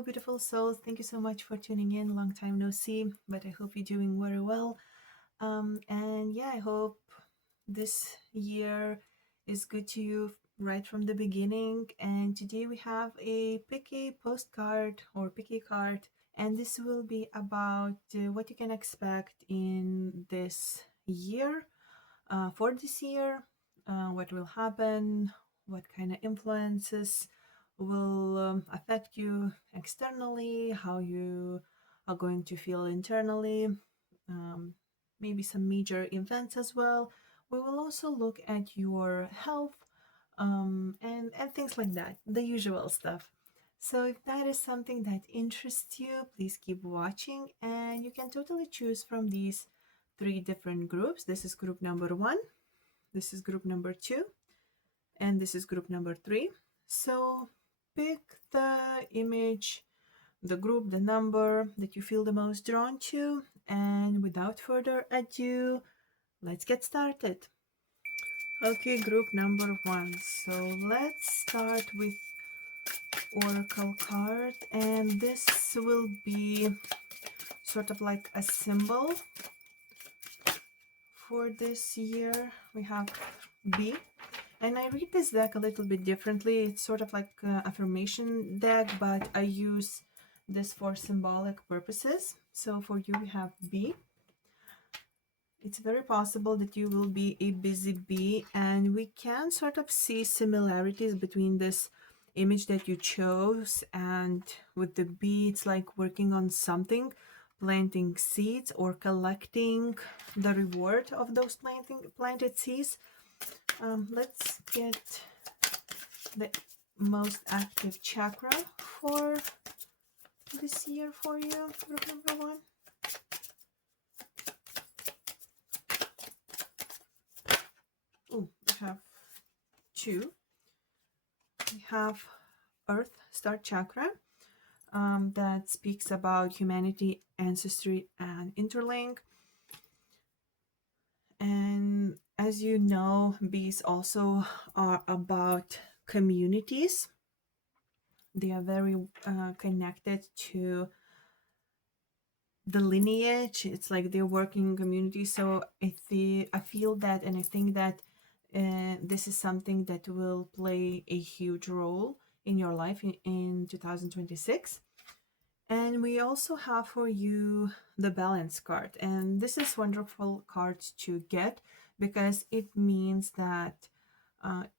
Hello, beautiful souls. Thank you so much for tuning in. Long time no see, but I hope you're doing very well. And yeah, I hope this year is good to you right from the beginning. And today we have a picky postcard or picky card, and this will be about what you can expect in this year, for this year, what will happen, what kind of influences will affect you externally, how you are going to feel internally, um, maybe some major events as well. We will also look at your health, and things like that, the usual stuff. So if that is something that interests you, please keep watching, and you can totally choose from these three different groups. This is group number one, this is group number two, and this is group number three. So pick the image, the group, the number that you feel the most drawn to, and without further ado, let's get started. Okay, group number one. So let's start with oracle card, and this will be sort of like a symbol for this year. We have B, and I read this deck a little bit differently. It's sort of like an affirmation deck, but I use this for symbolic purposes. So for you, we have B. It's very possible that you will be a busy bee, and we can sort of see similarities between this image that you chose and with the bee. It's like working on something, planting seeds or collecting the reward of those planted seeds. Let's get the most active chakra for this year for you, group number one. Oh, we have two. We have Earth Star Chakra, that speaks about humanity, ancestry, and interlink. And as you know, bees also are about communities. They are very connected to the lineage. It's like they're working in community. So I feel that, and I think that this is something that will play a huge role in your life in 2026. And we also have for you the balance card, and this is wonderful card to get because it means that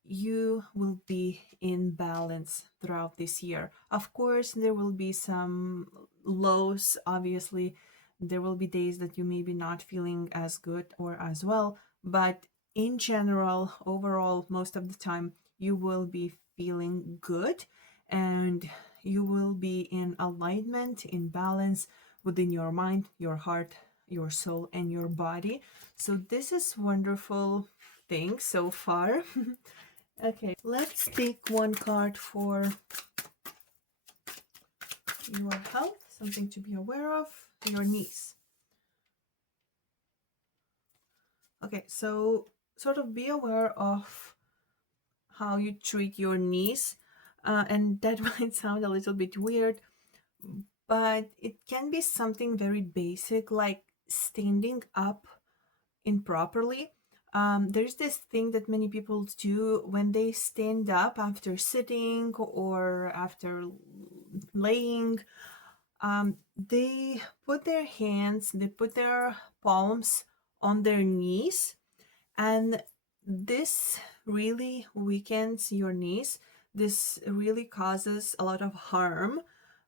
you will be in balance throughout this year. Of course, there will be some lows. Obviously, there will be days that you may be not feeling as good or as well, but in general, overall, most of the time, you will be feeling good, and you will be in alignment, in balance within your mind, your heart, your soul, and your body. So this is wonderful thing so far. Okay, let's take one card for your health, something to be aware of, your knees. Okay, so sort of be aware of how you treat your knees, and that might sound a little bit weird, but it can be something very basic like standing up improperly. There's this thing that many people do when they stand up after sitting or after laying. They put their hands, they put their palms on their knees, and this really weakens your knees. This really causes a lot of harm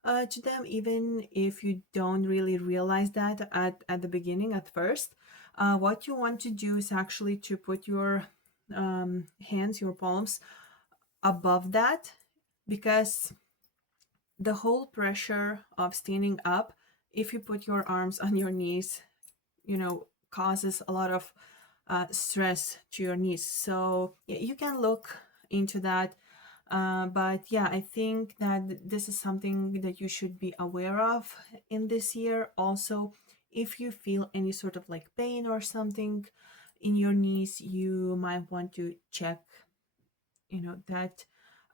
to them, even if you don't really realize that at the beginning, at first. What you want to do is actually to put your hands, your palms above that, because the whole pressure of standing up, if you put your arms on your knees, causes a lot of stress to your knees. So you can look into that. But yeah, I think that this is something that you should be aware of in this year. Also, if you feel any sort of like pain or something in your knees, you might want to check, that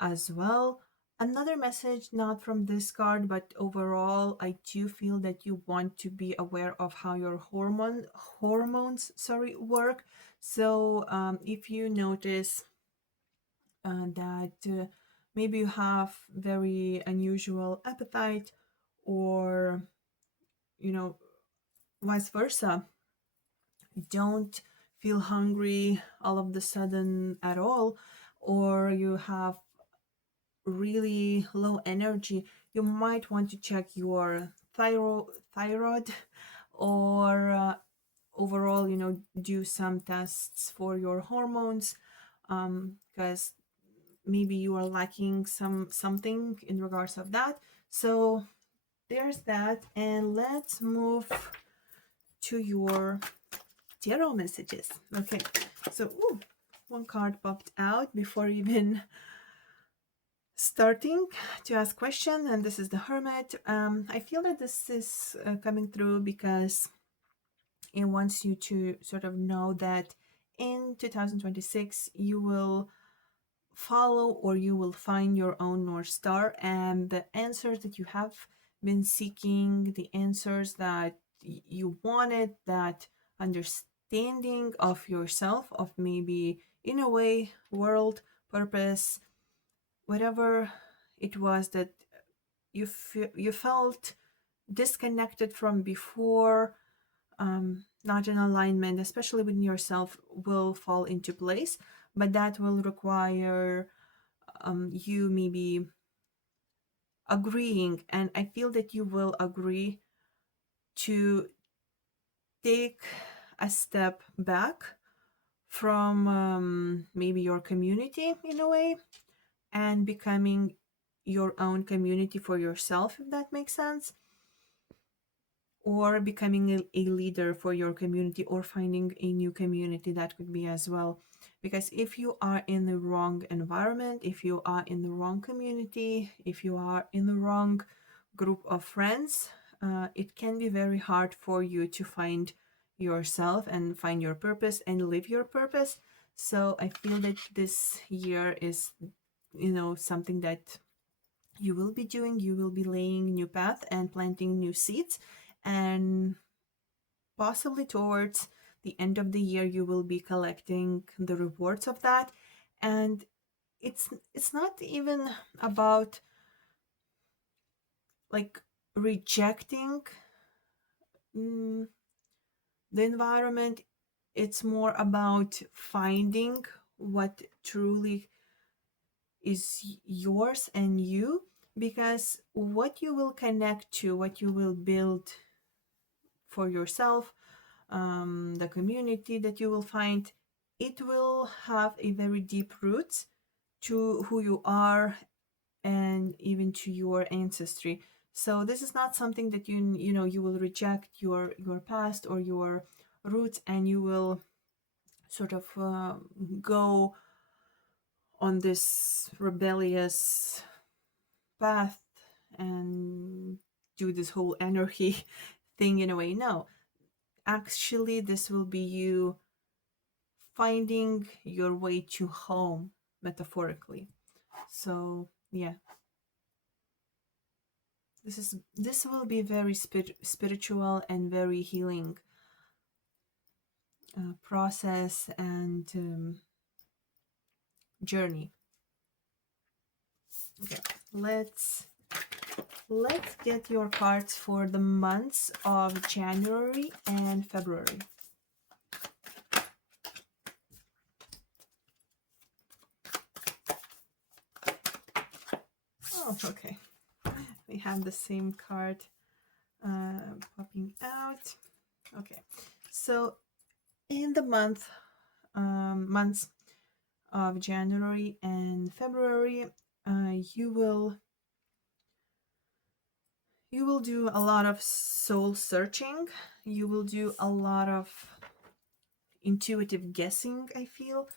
as well. Another message, not from this card, but overall, I do feel that you want to be aware of how your hormones work. So if you notice that maybe you have very unusual appetite, or vice versa, you don't feel hungry all of the sudden at all, or you have really low energy, you might want to check your thyroid, or overall, do some tests for your hormones, because maybe you are lacking something in regards of that. So there's that, and let's move to your tarot messages. Okay, so one card popped out before even starting to ask question, and this is the Hermit. I feel that this is coming through because it wants you to sort of know that in 2026 you will follow, or you will find your own North Star, and the answers that you have been seeking, the answers that you wanted, that understanding of yourself, of maybe in a way world purpose, whatever it was that you felt disconnected from before, not in alignment, especially with yourself, will fall into place. But that will require you maybe agreeing, and I feel that you will agree to take a step back from maybe your community in a way, and becoming your own community for yourself, if that makes sense, or becoming a leader for your community, or finding a new community. That could be as well, because if you are in the wrong environment, if you are in the wrong community, if you are in the wrong group of friends, it can be very hard for you to find yourself and find your purpose and live your purpose. So I feel that this year is something that you will be doing. You will be laying new path and planting new seeds, and possibly towards the end of the year you will be collecting the rewards of that. And it's not even about like rejecting the environment. It's more about finding what truly is yours and you, because what you will connect to, what you will build for yourself, the community that you will find, it will have a very deep roots to who you are, and even to your ancestry. So this is not something that you will reject your past or your roots, and you will sort of go on this rebellious path and do this whole anarchy thing in a way. No, actually, this will be you finding your way to home, metaphorically. So yeah, this will be very spiritual and very healing process and journey. Okay, let's get your cards for the months of January and February. Oh, okay. We have the same card popping out. Okay, so in the months of January and February, you will do a lot of soul searching. You will do a lot of intuitive guessing, I feel.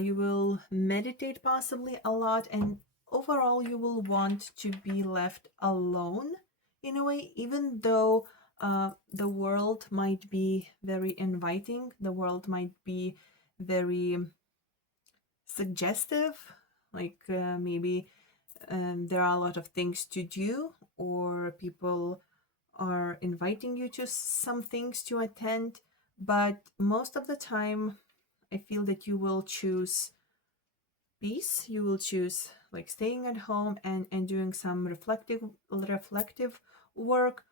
You will meditate possibly a lot, and overall you will want to be left alone in a way, even though the world might be very inviting, the world might be very suggestive, like maybe there are a lot of things to do, or people are inviting you to some things to attend, but most of the time I feel that you will choose peace. You will choose like staying at home and doing some reflective work.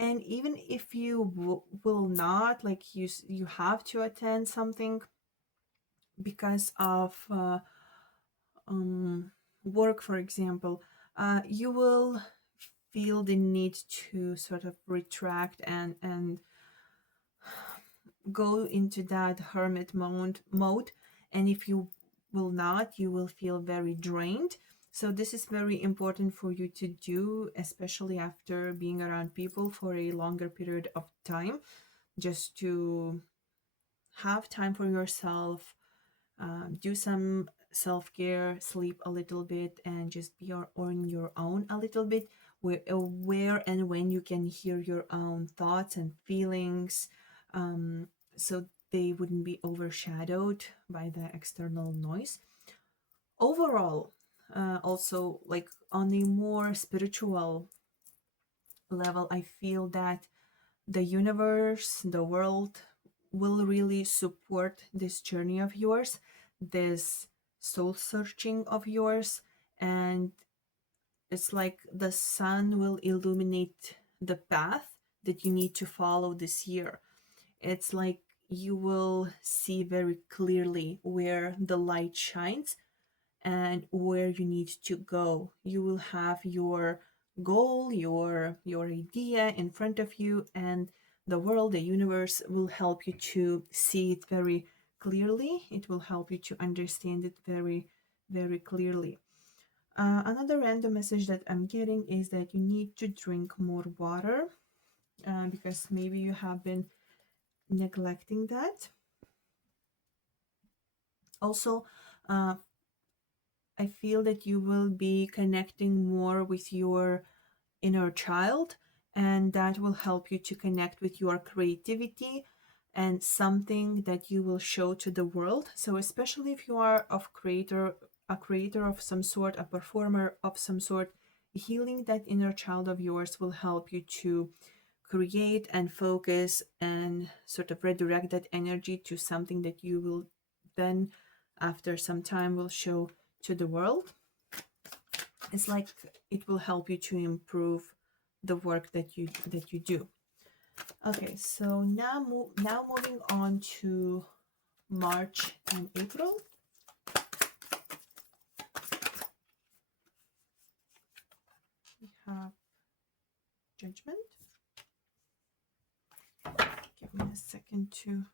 And even if you will not, like, you have to attend something because of work, for example, you will feel the need to sort of retract and go into that hermit mode. And if you will not, you will feel very drained. So this is very important for you to do, especially after being around people for a longer period of time, just to have time for yourself, do some self-care, sleep a little bit, and just be on your own a little bit, where and when you can hear your own thoughts and feelings, um, so they wouldn't be overshadowed by the external noise. Overall, also, like on a more spiritual level, I feel that the universe, the world, will really support this journey of yours, this soul searching of yours. And it's like the sun will illuminate the path that you need to follow this year. It's like you will see very clearly where the light shines and where you need to go. You will have your goal, your idea in front of you, and the world, the universe will help you to see it very clearly. It will help you to understand it very, very clearly. Another random message that I'm getting is that you need to drink more water, because maybe you have been neglecting that. Also, uh, I feel that you will be connecting more with your inner child, and that will help you to connect with your creativity and something that you will show to the world. So especially if you are a creator of some sort, a performer of some sort, healing that inner child of yours will help you to create and focus and sort of redirect that energy to something that you will then, after some time, will show to the world. It's like it will help you to improve the work that you do. Okay, so now moving on to March and April. We have Judgment. Give me a second to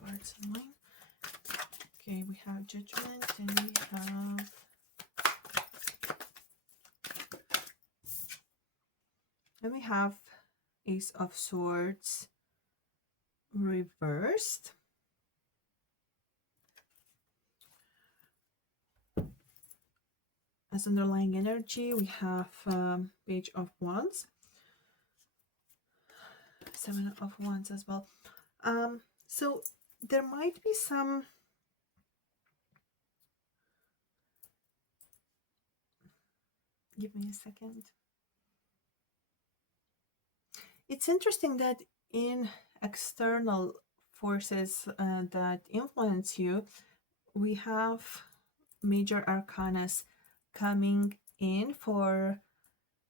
get the cards online. Okay, we have Judgment, and we have Ace of Swords reversed. As underlying energy, we have Page of Wands, Seven of Wands as well. So there might be some give me a second. It's interesting that in external forces that influence you, we have major arcanas coming in for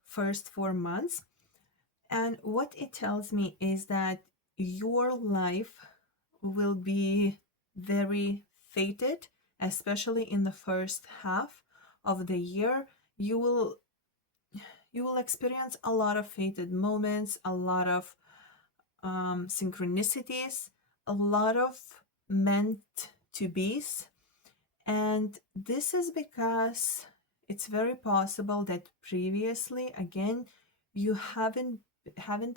first 4 months. And what it tells me is that your life will be very fated, especially in the first half of the year. You will experience a lot of fated moments, a lot of synchronicities, a lot of meant to be's. And this is because it's very possible that previously, again, you haven't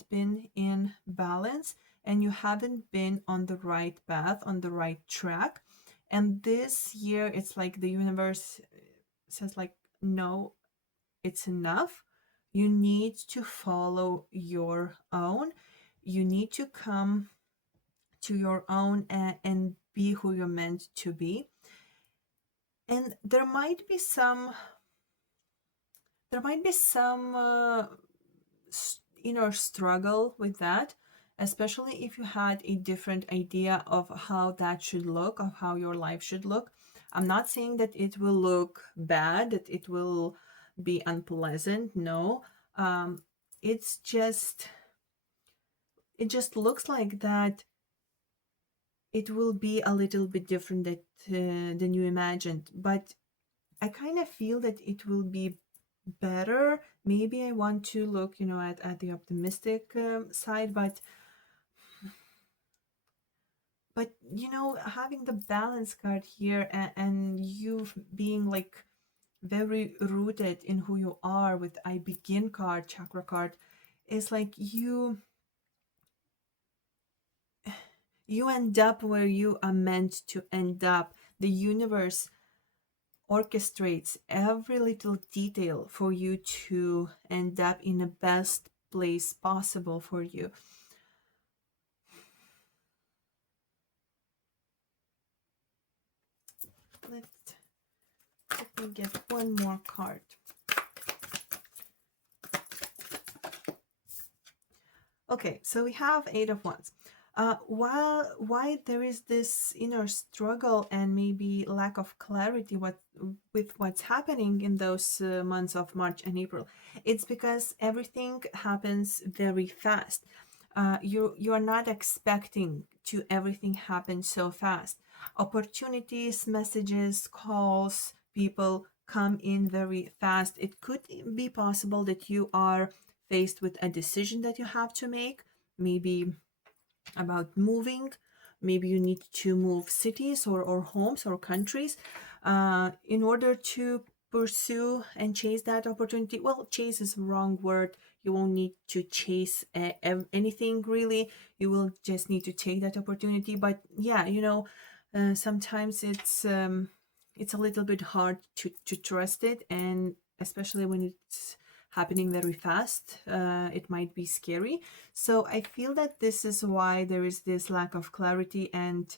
been in balance, and you haven't been on the right path, on the right track. And this year, it's like the universe says, like, no, it's enough. You need to follow your own. You need to come to your own and be who you're meant to be. And there might be some inner struggle with that, especially if you had a different idea of how that should look, of how your life should look. I'm not saying that it will look bad, that it will be unpleasant. No, it's just it just looks like that it will be a little bit different than you imagined. But I kind of feel that it will be better. Maybe I want to look, at the optimistic side, but having the balance card here, and you being like very rooted in who you are with I begin card, chakra card, is like you end up where you are meant to end up. The universe orchestrates every little detail for you to end up in the best place possible for you. Let me get one more card. Okay, so we have Eight of Wands. Why there is this inner struggle and maybe lack of clarity with what's happening in those months of March and April? It's because everything happens very fast. You are not expecting to everything happen so fast. Opportunities, messages, calls, people come in very fast. It could be possible that you are faced with a decision that you have to make, maybe about moving. Maybe you need to move cities or homes or countries in order to pursue and chase that opportunity. Well, chase is the wrong word. You won't need to chase anything really. You will just need to take that opportunity. But yeah, sometimes it's a little bit hard to trust it, and especially when it's happening very fast, it might be scary. So I feel that this is why there is this lack of clarity and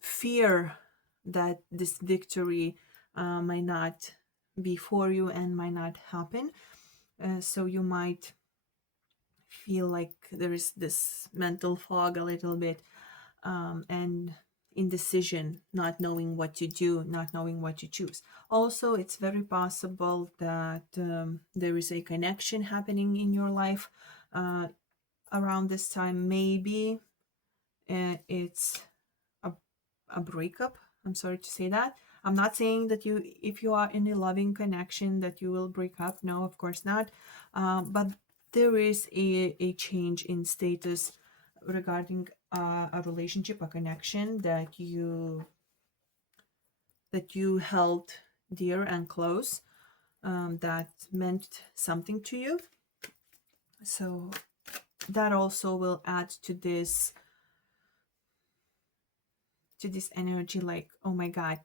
fear that this victory might not be for you and might not happen. So you might feel like there is this mental fog a little bit, and indecision, not knowing what to do, not knowing what to choose. Also, it's very possible that there is a connection happening in your life around this time. Maybe it's a breakup. I'm sorry to say that. I'm not saying that if you are in a loving connection, that you will break up. No, of course not. But there is a change in status regarding a relationship, a connection that you held dear and close, that meant something to you. So that also will add to this energy, like, oh my god,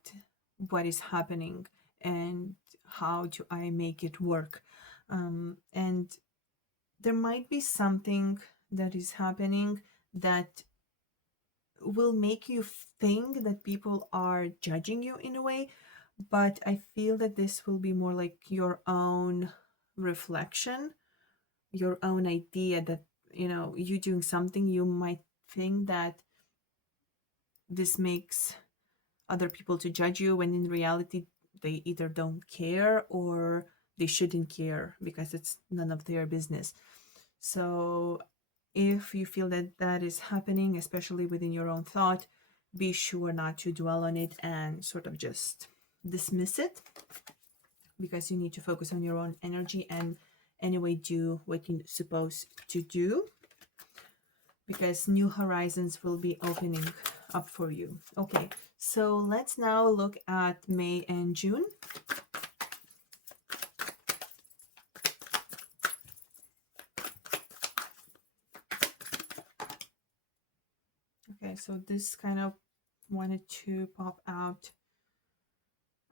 what is happening and how do I make it work? And there might be something that is happening that will make you think that people are judging you in a way, but I feel that this will be more like your own reflection, your own idea that you doing something, you might think that this makes other people to judge you, when in reality they either don't care or they shouldn't care because it's none of their business. So if you feel that that is happening, especially within your own thought, be sure not to dwell on it and sort of just dismiss it, because you need to focus on your own energy and anyway do what you're supposed to do, because new horizons will be opening up for you. Okay, so let's now look at May and June. Okay, so this kind of wanted to pop out.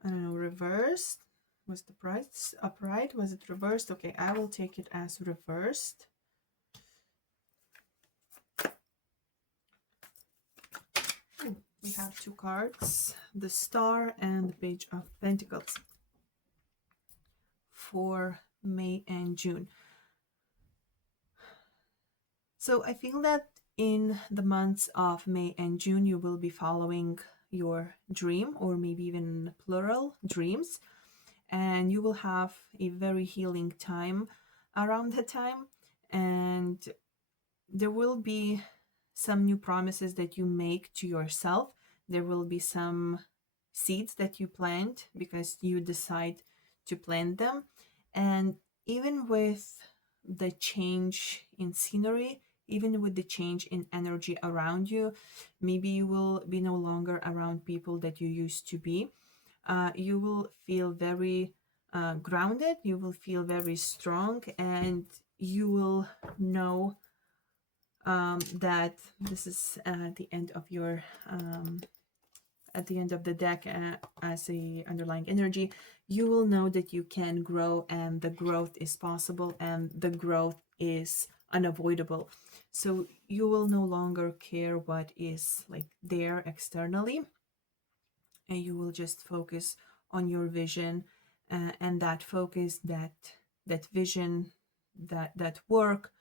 I don't know, reversed. Was the price upright? Was it reversed? Okay, I will take it as reversed. We have two cards, the Star and the Page of Pentacles for May and June. So I feel that in the months of May and June, you will be following your dream, or maybe even plural dreams, and you will have a very healing time around that time. And there will be some new promises that you make to yourself. There will be some seeds that you plant because you decide to plant them. And even with the change in scenery, even with the change in energy around you, maybe you will be no longer around people that you used to be. You will feel very grounded, you will feel very strong, and you will know that this is at the end of your at the end of the deck as a underlying energy. You will know that you can grow, and the growth is possible, and the growth is unavoidable. So you will no longer care what is like there externally, and you will just focus on your vision, and that focus, that vision, that work,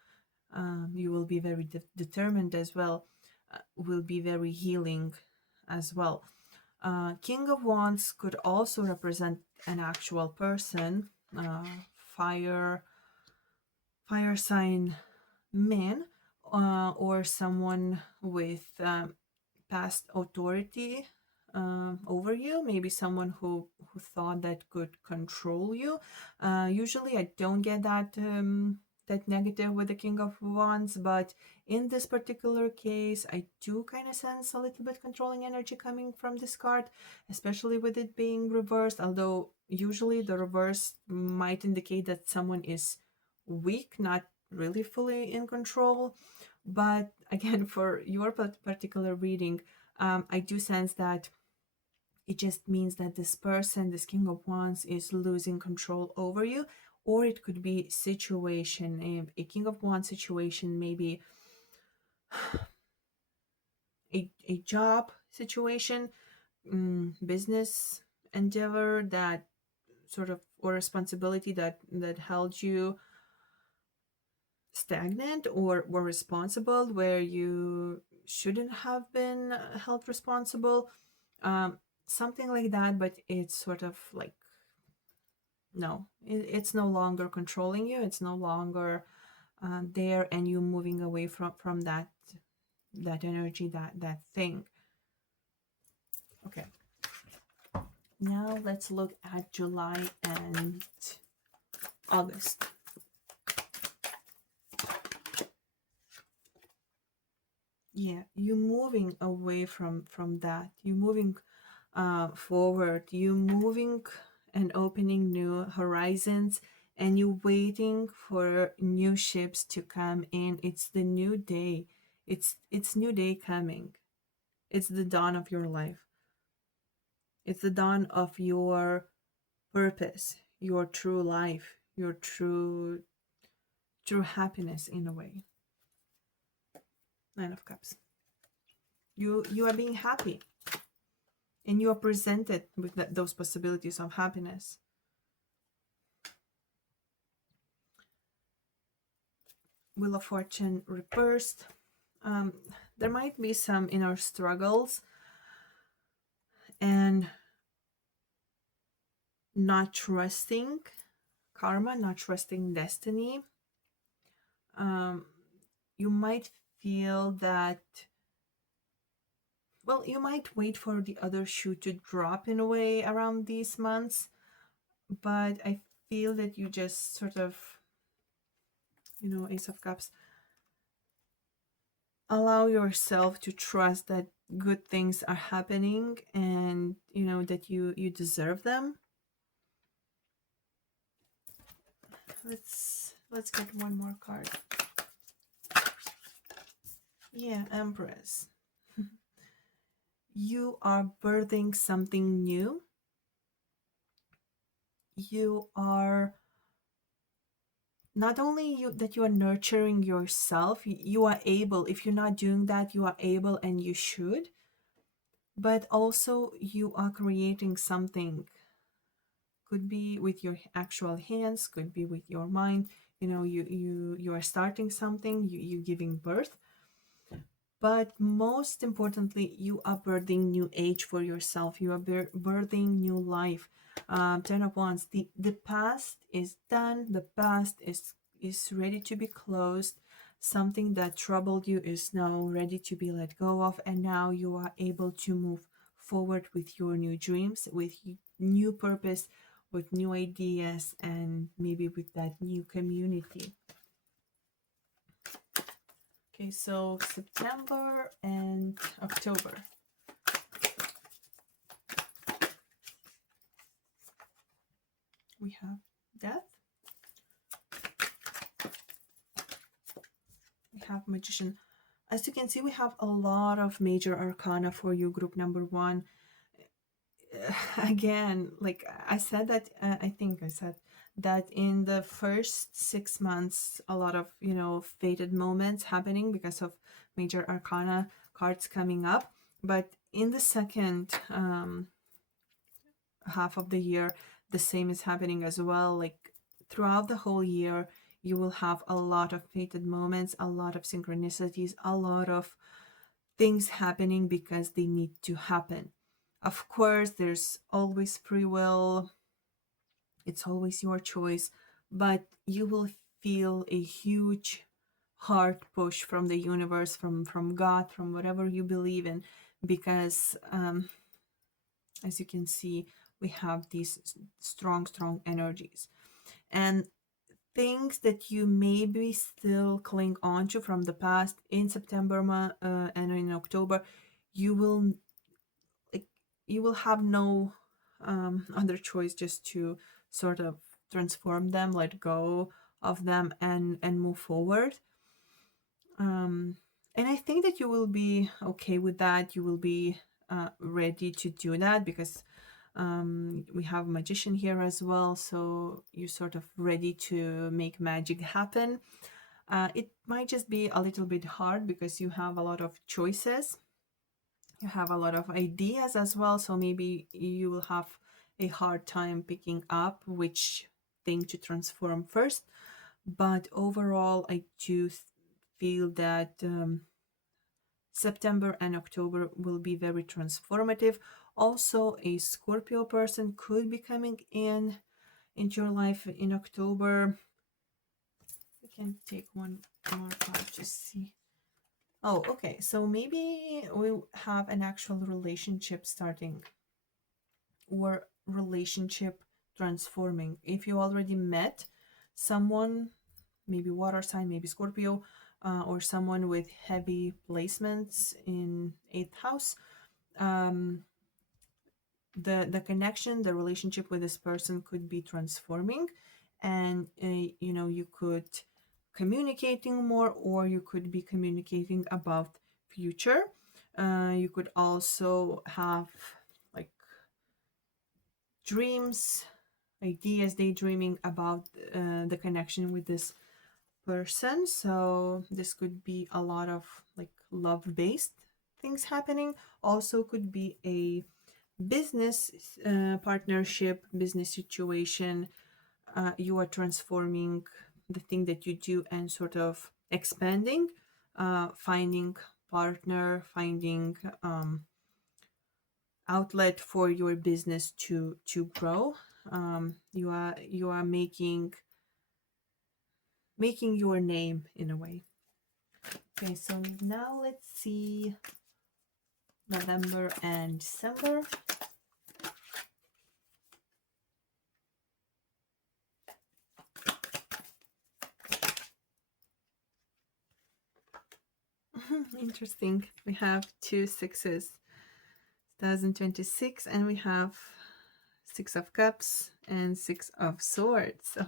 you will be very determined as well, will be very healing as well. King of Wands could also represent an actual person, fire sign man, or someone with past authority over you, maybe someone who thought that could control you. Usually I don't get that negative with the King of Wands, but in this particular case I do kind of sense a little bit controlling energy coming from this card, especially with it being reversed, although usually the reverse might indicate that someone is weak, not really fully in control. But again, for your particular reading, I do sense that it just means that this person, this King of Wands, is losing control over you. Or it could be situation, a King of Wands situation, maybe a job situation, business endeavor that sort of, or responsibility that held you stagnant or were responsible where you shouldn't have been held responsible, something like that. But it's sort of like, no, it's no longer controlling you, it's no longer there, and you moving away from that energy, that thing. Okay, now let's look at July and August. Yeah, you're moving away from that, you're moving forward, you're moving and opening new horizons, and you're waiting for new ships to come in. It's the new day, it's new day coming. It's the dawn of your life, it's the dawn of your purpose, your true life, your true happiness in a way. Nine of Cups. You are being happy, and you are presented with those possibilities of happiness. Wheel of Fortune reversed. There might be some inner struggles and not trusting karma, not trusting destiny. You might feel that, well, you might wait for the other shoe to drop in a way around these months, but I feel that you just sort of, Ace of Cups, allow yourself to trust that good things are happening, and that you deserve them. Let's get one more card. Yeah, Empress. You are birthing something new. You are not only that you are nurturing yourself, you are able, if you're not doing that, you are able, and you should, but also you are creating something. Could be with your actual hands, could be with your mind. You are starting something, you giving birth. But most importantly, you are birthing new age for yourself. You are birthing new life. Ten of Wands. The past is done. The past is ready to be closed. Something that troubled you is now ready to be let go of, and now you are able to move forward with your new dreams, with new purpose, with new ideas, and maybe with that new community. Okay, so September and October. We have Death. We have Magician. As you can see, we have a lot of major arcana for you, group number one. Again, like I said that, I think I said that in the first 6 months, a lot of, fated moments happening because of major arcana cards coming up. But in the second half of the year, the same is happening as well. Like throughout the whole year, you will have a lot of fated moments, a lot of synchronicities, a lot of things happening because they need to happen. Of course, there's always free will, it's always your choice, but you will feel a huge heart push from the universe, from God, from whatever you believe in, because as you can see, we have these strong energies. And things that you maybe still cling on to from the past in September and in October, you will like you will have no other choice just to sort of transform them, let go of them, and move forward. And I think that you will be okay with that. You will be ready to do that because we have a magician here as well, so you're sort of ready to make magic happen. It might just be a little bit hard because you have a lot of choices, you have a lot of ideas as well, so maybe you will have a hard time picking up which thing to transform first. But overall, I do feel that September and October will be very transformative. Also, a Scorpio person could be coming into your life in October. We can take one more card to see. Oh, okay. So maybe we'll have an actual relationship starting, or relationship transforming. If you already met someone, maybe water sign, maybe Scorpio, or someone with heavy placements in 8th house, the connection, the relationship with this person could be transforming, and you could communicating more, or you could be communicating about future. You could also have like dreams, ideas, daydreaming about the connection with this person. So this could be a lot of like love based things happening. Also could be a business partnership, business situation. You are transforming the thing that you do and sort of expanding, finding partner, finding outlet for your business to grow. You are making your name in a way. Okay, so now let's see November and December. Interesting. We have 2 6s, 2026, and we have 6 of Cups and 6 of Swords.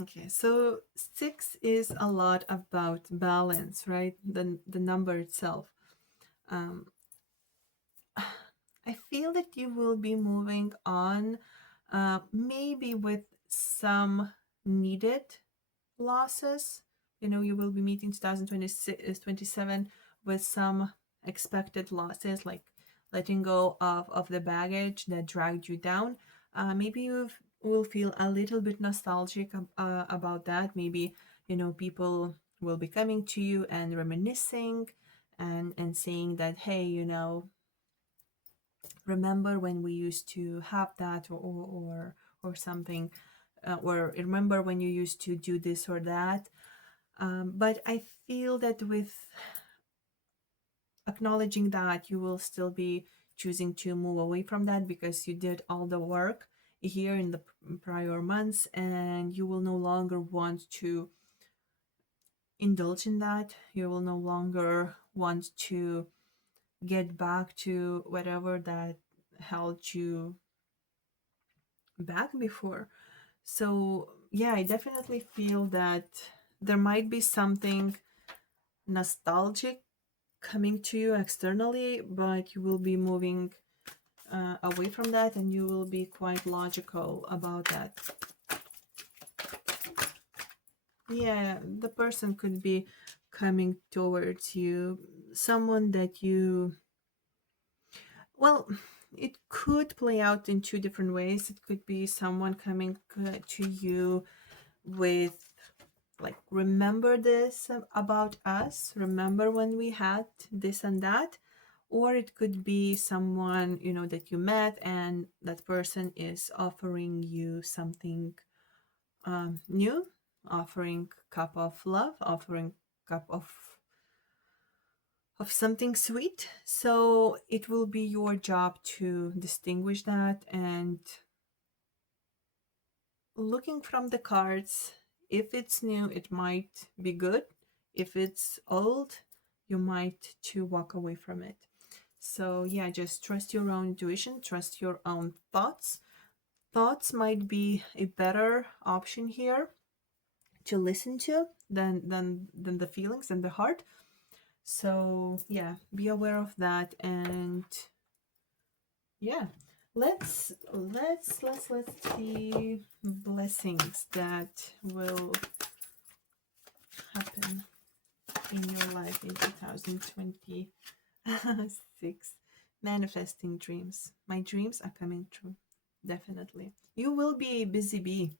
Okay, so 6 is a lot about balance, right? The number itself. I feel that you will be moving on, maybe with some needed losses. You will be meeting 2026, 27 with some expected losses, like letting go of the baggage that dragged you down. Maybe you will feel a little bit nostalgic about that. Maybe, people will be coming to you and reminiscing and saying that, hey, remember when we used to have that, or something, or remember when you used to do this or that. But I feel that with acknowledging that, you will still be choosing to move away from that because you did all the work here in the prior months, and you will no longer want to indulge in that. You will no longer want to get back to whatever that held you back before. So, yeah, I definitely feel that there might be something nostalgic coming to you externally, but you will be moving away from that, and you will be quite logical about that. Yeah, the person could be coming towards you, someone that you, well, it could play out in two different ways. It could be someone coming to you with, like, remember this about us, remember when we had this and that. Or it could be someone, that you met, and that person is offering you something new, offering cup of love, offering cup of something sweet. So it will be your job to distinguish that, and looking from the cards, if it's new, it might be good. If it's old, you might to walk away from it. So yeah, just trust your own intuition, trust your own thoughts. Thoughts might be a better option here to listen to than the feelings and the heart. So yeah, be aware of that. And yeah, let's see blessings that will happen in your life in 2026. Manifesting dreams. My dreams are coming true. Definitely. You will be a busy bee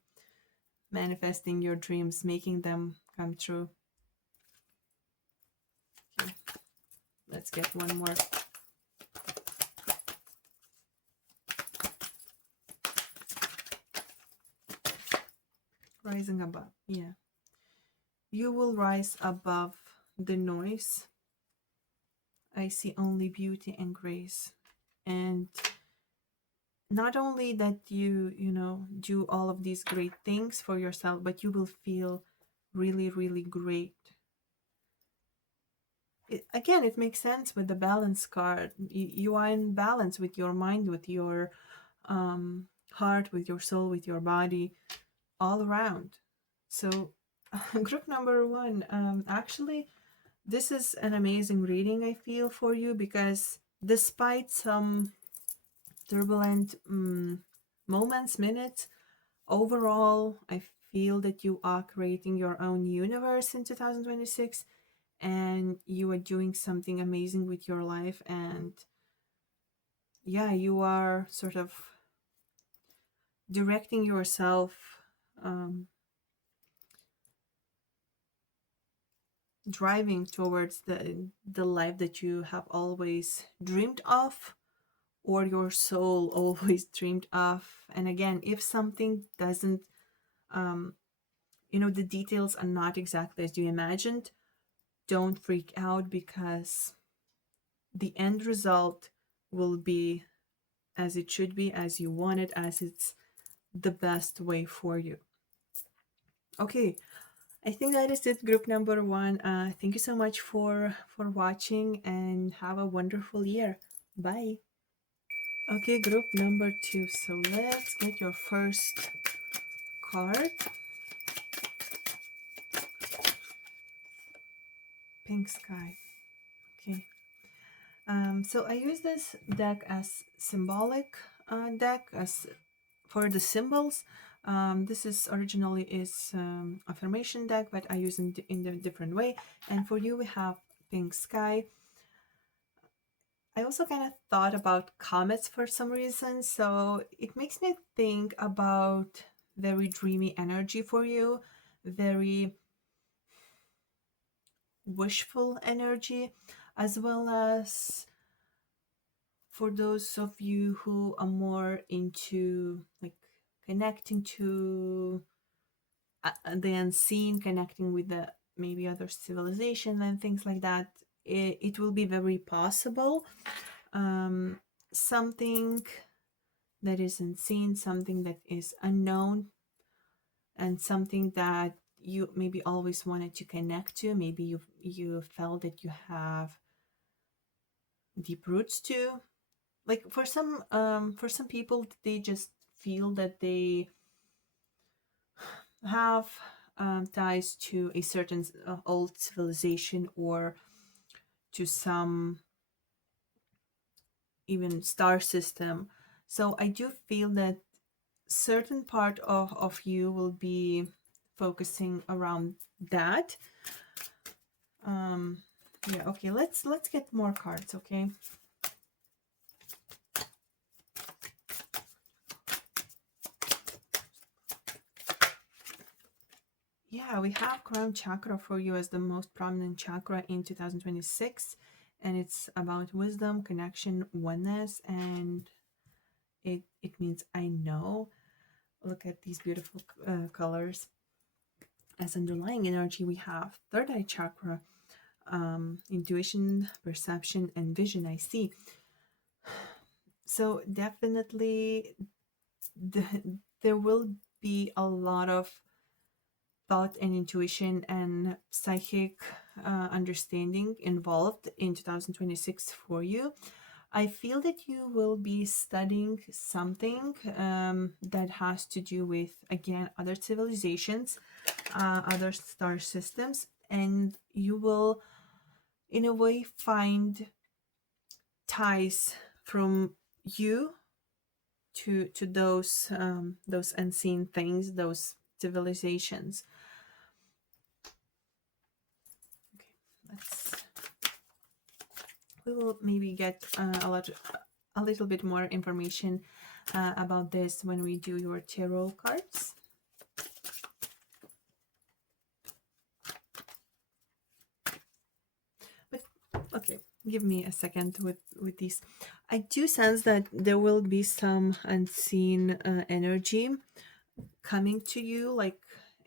manifesting your dreams, making them come true. Okay. Let's get one more. Rising above. Yeah. You will rise above the noise. I see only beauty and grace. And not only that you do all of these great things for yourself, but you will feel really, really great. Again, it makes sense with the balance card. You are in balance with your mind, with your heart, with your soul, with your body, all around. So group number one, actually, this is an amazing reading, I feel, for you, because despite some turbulent moments, minutes, overall, I feel that you are creating your own universe in 2026, and you are doing something amazing with your life. And yeah, you are sort of directing yourself, driving towards the life that you have always dreamed of, or your soul always dreamed of. And again, if something doesn't, the details are not exactly as you imagined, don't freak out, because the end result will be as it should be, as you want it, as it's the best way for you. Okay, I think that is it, group number one. Thank you so much for watching, and have a wonderful year. Bye. Okay, group number two. So let's get your first card. Pink Sky. Okay. So I use this deck as symbolic deck, as for the symbols. This is originally is affirmation deck, but I use it in a different way. And for you, we have Pink Sky. I also kind of thought about comets for some reason, so it makes me think about very dreamy energy for you, very wishful energy, as well as for those of you who are more into like connecting to the unseen, connecting with the maybe other civilization and things like that, it will be very possible. Something that is unseen, something that is unknown, and something that you maybe always wanted to connect to. Maybe you felt that you have deep roots to. Like for some people, they just feel that they have ties to a certain old civilization or to some even star system. So I do feel that certain part of you will be focusing around that. Yeah, okay, let's get more cards, okay? Yeah, we have crown chakra for you as the most prominent chakra in 2026, and it's about wisdom, connection, oneness, and it means I know. Look at these beautiful colors. As underlying energy, we have third eye chakra, intuition, perception, and vision. I see. So definitely there will be a lot of thought and intuition and psychic understanding involved in 2026 for you. I feel that you will be studying something that has to do with, again, other civilizations, other star systems, and you will, in a way, find ties from you to those unseen things, those civilizations. Okay, we will maybe get a little bit more information about this when we do your tarot cards. But okay, give me a second with these. I do sense that there will be some unseen energy coming to you, like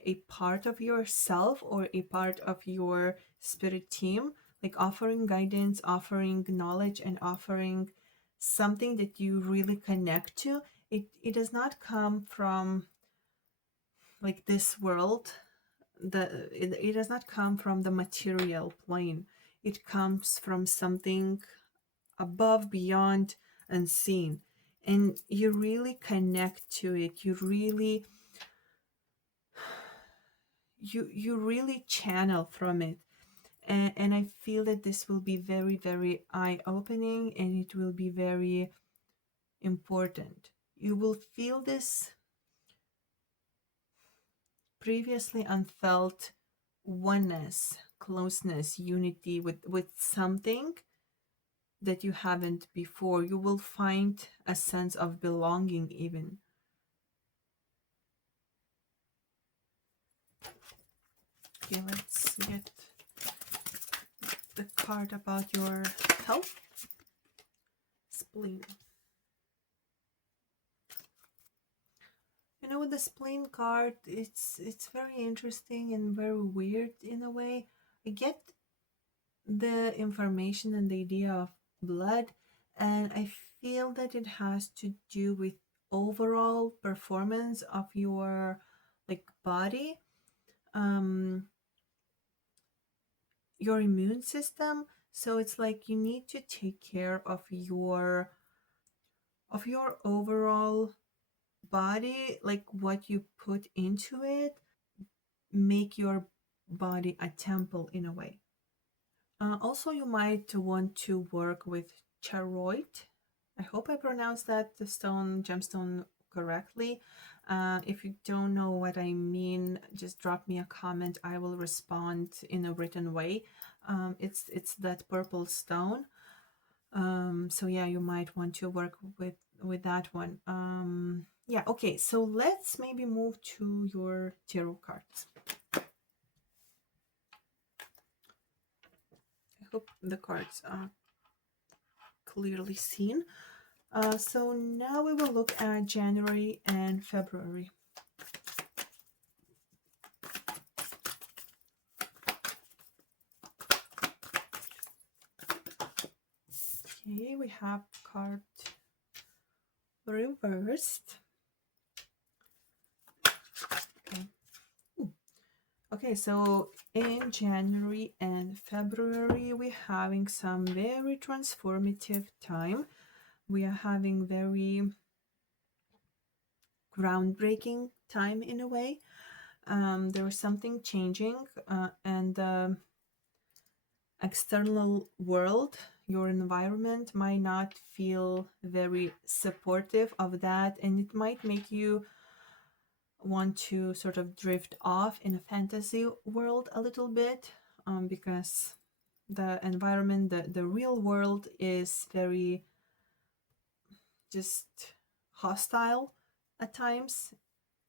a part of yourself or a part of your spirit team, like offering guidance, offering knowledge, and offering something that you really connect to. It does not come from like this world. It does not come from the material plane. It comes from something above, beyond, unseen, and you really connect to it. You really channel from it, and I feel that this will be very, very eye-opening, and it will be very important. You will feel this previously unfelt oneness, closeness, unity with something that you haven't before. You will find a sense of belonging even. Okay, let's get the card about your health. Spleen. You know, with the spleen card, it's very interesting and very weird in a way. I get the information and the idea of blood, and I feel that it has to do with overall performance of your like body, your immune system. So it's like you need to take care of your overall body, like what you put into it, make your body a temple in a way. Also, you might want to work with charoite. I hope I pronounced that the gemstone correctly. If you don't know what I mean, just drop me a comment. I will respond in a written way. It's that purple stone. So yeah, you might want to work with that one. Yeah, okay, so let's maybe move to your tarot cards. I hope the cards are clearly seen. So now we will look at January and February. Okay, we have card reversed. Okay. Okay, so in January and February, we're having some very transformative time. We are having very groundbreaking time in a way. There is something changing, and the external world, your environment, might not feel very supportive of that, and it might make you want to sort of drift off in a fantasy world a little bit, because the environment, the real world is very just hostile at times.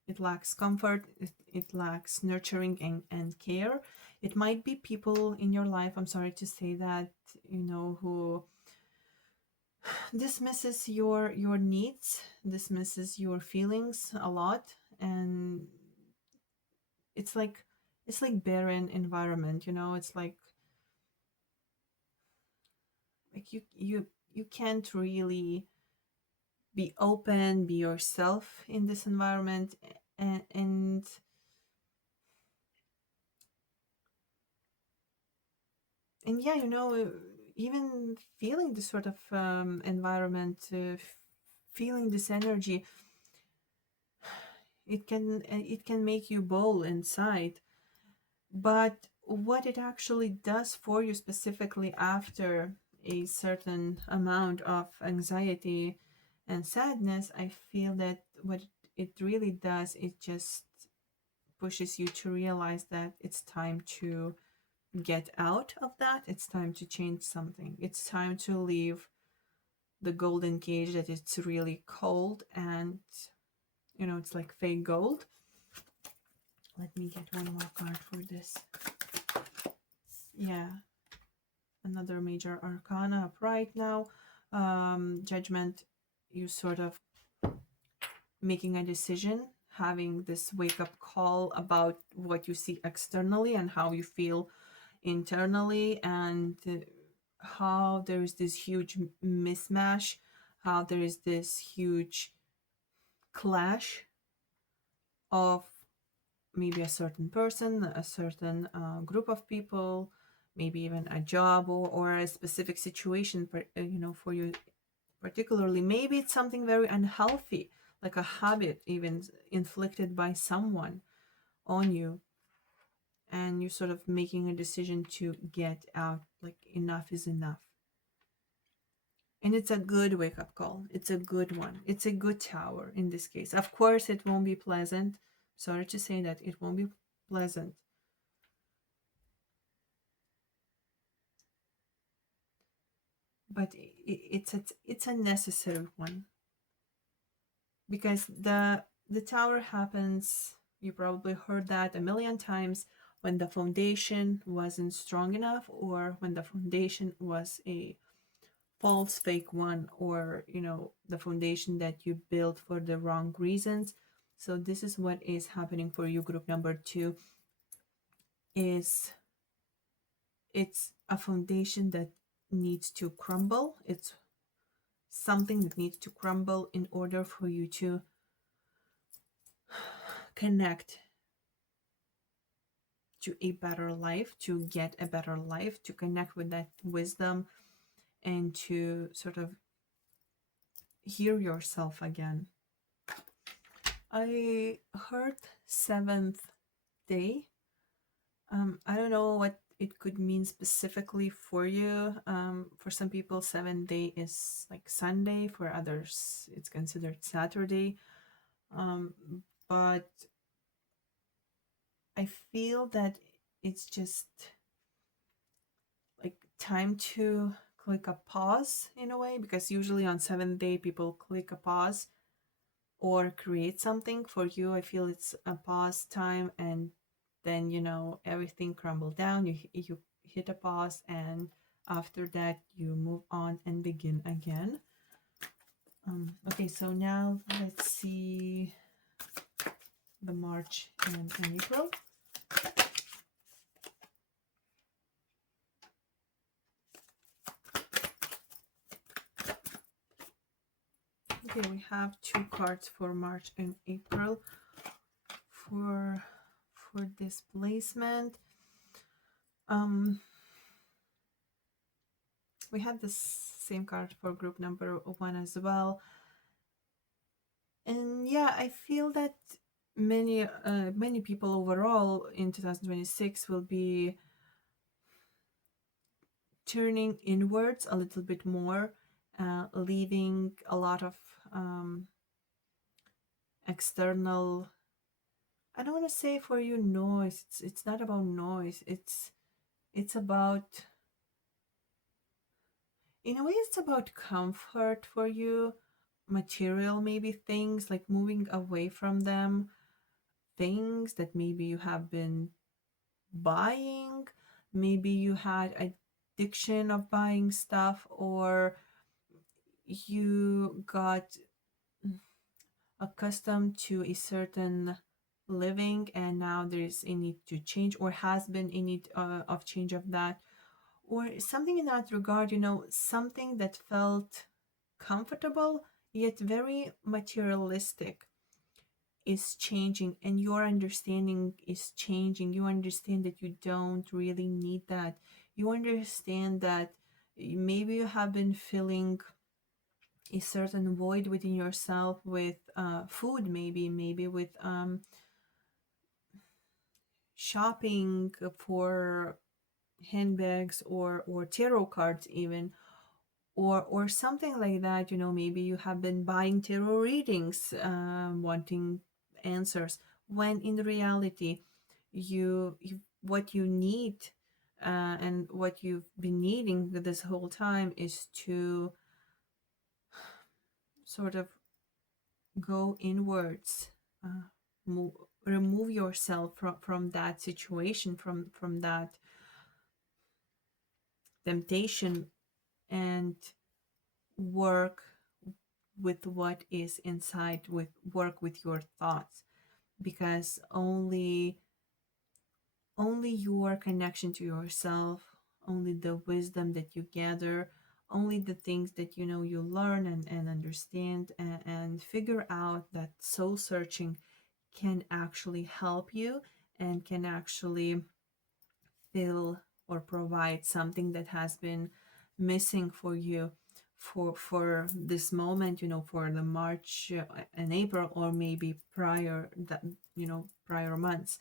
It lacks comfort, it lacks nurturing and care. It might be people in your life, I'm sorry to say that, who dismisses your needs, dismisses your feelings a lot, and it's like barren environment, it's like you can't really be open, be yourself in this environment, and yeah, even feeling this sort of environment, feeling this energy, it can make you bowl inside. But what it actually does for you specifically after a certain amount of anxiety and sadness, I feel that what it really does, it just pushes you to realize that it's time to get out of that. It's time to change something. It's time to leave the golden cage that it's really cold and, it's like fake gold. Let me get one more card for this. Yeah. Another major arcana up right now. Judgment, you sort of making a decision, having this wake up call about what you see externally and how you feel internally, and how there is this huge mismatch, how there is this huge clash of maybe a certain person, a certain group of people, maybe even a job, or a specific situation, for you particularly. Maybe it's something very unhealthy, like a habit even inflicted by someone on you, and you're sort of making a decision to get out, like enough is enough. And it's a good wake up call. It's a good one. It's a good tower in this case. Of course, it won't be pleasant. Sorry to say that it won't be pleasant. But it's a necessary one, because the tower happens, you probably heard that a million times, when the foundation wasn't strong enough, or when the foundation was a false fake one, or the foundation that you built for the wrong reasons. So this is what is happening for you, group number 2. Is it's a foundation that needs to crumble. It's something that needs to crumble in order for you to connect to a better life, to get a better life, to connect with that wisdom, and to sort of hear yourself again. I heard 7th day. I don't know what it could mean specifically for you. For some people, 7th day is like Sunday. For others, it's considered Saturday. But I feel that it's just like time to click a pause in a way, because usually on 7th day people click a pause or create something. For you, I feel it's a pause time, and then everything crumbled down. You hit a pause, and after that you move on and begin again. Okay, so now let's see the March and April. Okay, we have 2 cards for March and April for this placement. We had the same card for group number 1 as well. And yeah, I feel that many people overall in 2026 will be turning inwards a little bit more, leaving a lot of external, I don't want to say for you noise. It's not about noise. It's about, in a way, it's about comfort for you, material, maybe things, like moving away from them, things that maybe you have been buying, maybe you had addiction of buying stuff, or you got accustomed to a certain living and now there's a need to change, or has been a need of change of that, or something in that regard, something that felt comfortable yet very materialistic is changing, and your understanding is changing. You understand that you don't really need that. You understand that maybe you have been filling a certain void within yourself with food, maybe with shopping for handbags or tarot cards even, or something like that. Maybe you have been buying tarot readings, wanting answers, when in reality you what you need, and what you've been needing this whole time is to sort of go inwards, move, remove yourself from that situation, from that temptation, and work with what is inside, work with your thoughts, because only your connection to yourself, only the wisdom that you gather, only the things that you learn and understand, and figure out, that soul searching can actually help you and can actually fill or provide something that has been missing for you for this moment, for the March and April, or maybe prior that prior months.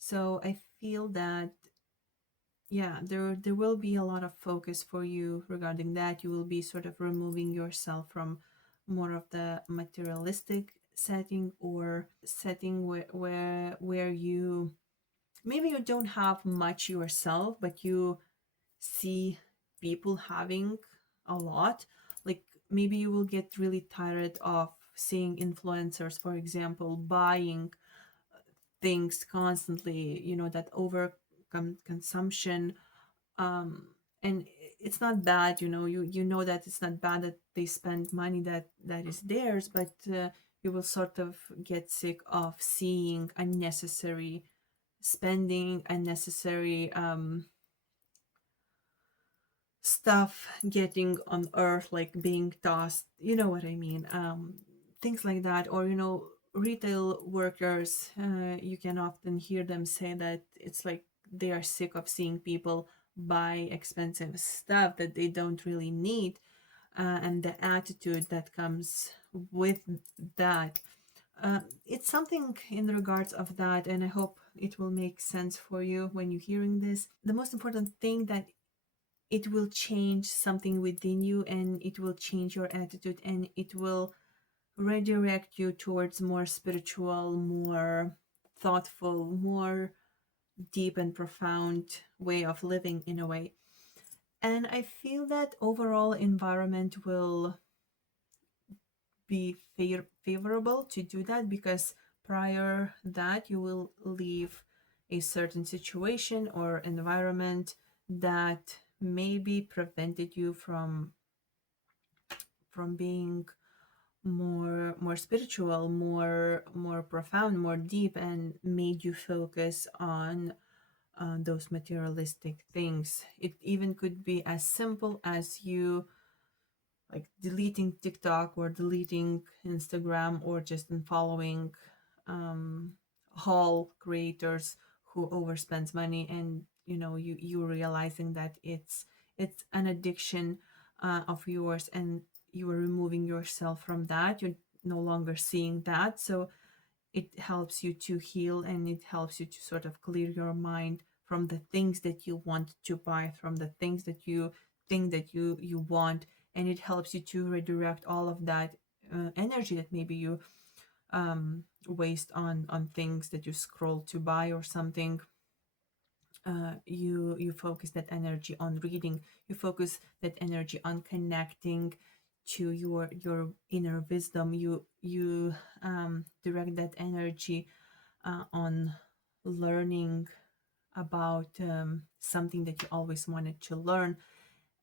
So I feel that, yeah, there will be a lot of focus for you regarding that. You will be sort of removing yourself from more of the materialistic setting, or setting where you maybe you don't have much yourself, but you see people having a lot. Like, maybe you will get really tired of seeing influencers, for example, buying things constantly, that over consumption. And it's not bad, you know that it's not bad that they spend money that is theirs, but you will sort of get sick of seeing unnecessary spending, unnecessary stuff getting on earth, like being tossed, you know what I mean, things like that. Or retail workers, you can often hear them say that it's like they are sick of seeing people buy expensive stuff that they don't really need, and the attitude that comes with that. It's something in regards of that, and I hope it will make sense for you when you're hearing this. The most important thing, that it will change something within you, and it will change your attitude, and it will redirect you towards more spiritual, more thoughtful, more deep and profound way of living, in a way. And I feel that overall environment will be favorable to do that, because prior that you will leave a certain situation or environment that maybe prevented you from being more spiritual, more profound, more deep, and made you focus on those materialistic things. It even could be as simple as you like deleting TikTok or deleting Instagram, or just unfollowing um, haul creators who overspends money, and you realizing that it's an addiction of yours, and you are removing yourself from that. You're no longer seeing that, so it helps you to heal, and it helps you to sort of clear your mind from the things that you want to buy, from the things that you think that you want, and it helps you to redirect all of that energy that maybe you waste on things that you scroll to buy or something. You focus that energy on reading. You focus that energy on connecting to your inner wisdom. You direct that energy on learning about something that you always wanted to learn,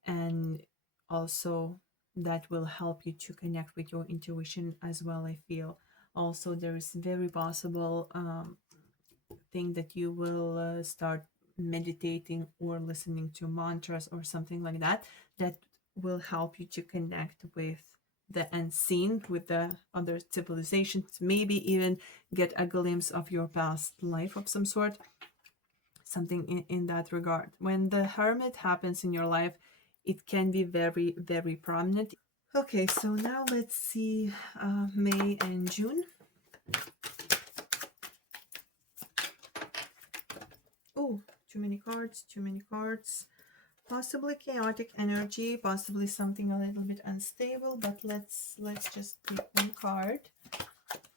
and also that will help you to connect with your intuition as well. I feel also there is very possible thing that you will start meditating or listening to mantras or something like that, that will help you to connect with the unseen, with the other civilizations, maybe even get a glimpse of your past life of some sort, something in that regard. When the hermit happens in your life, it can be very, very prominent. Okay, so now let's see May and June. Oh, too many cards, too many cards. Possibly chaotic energy, possibly something a little bit unstable, but let's just pick one card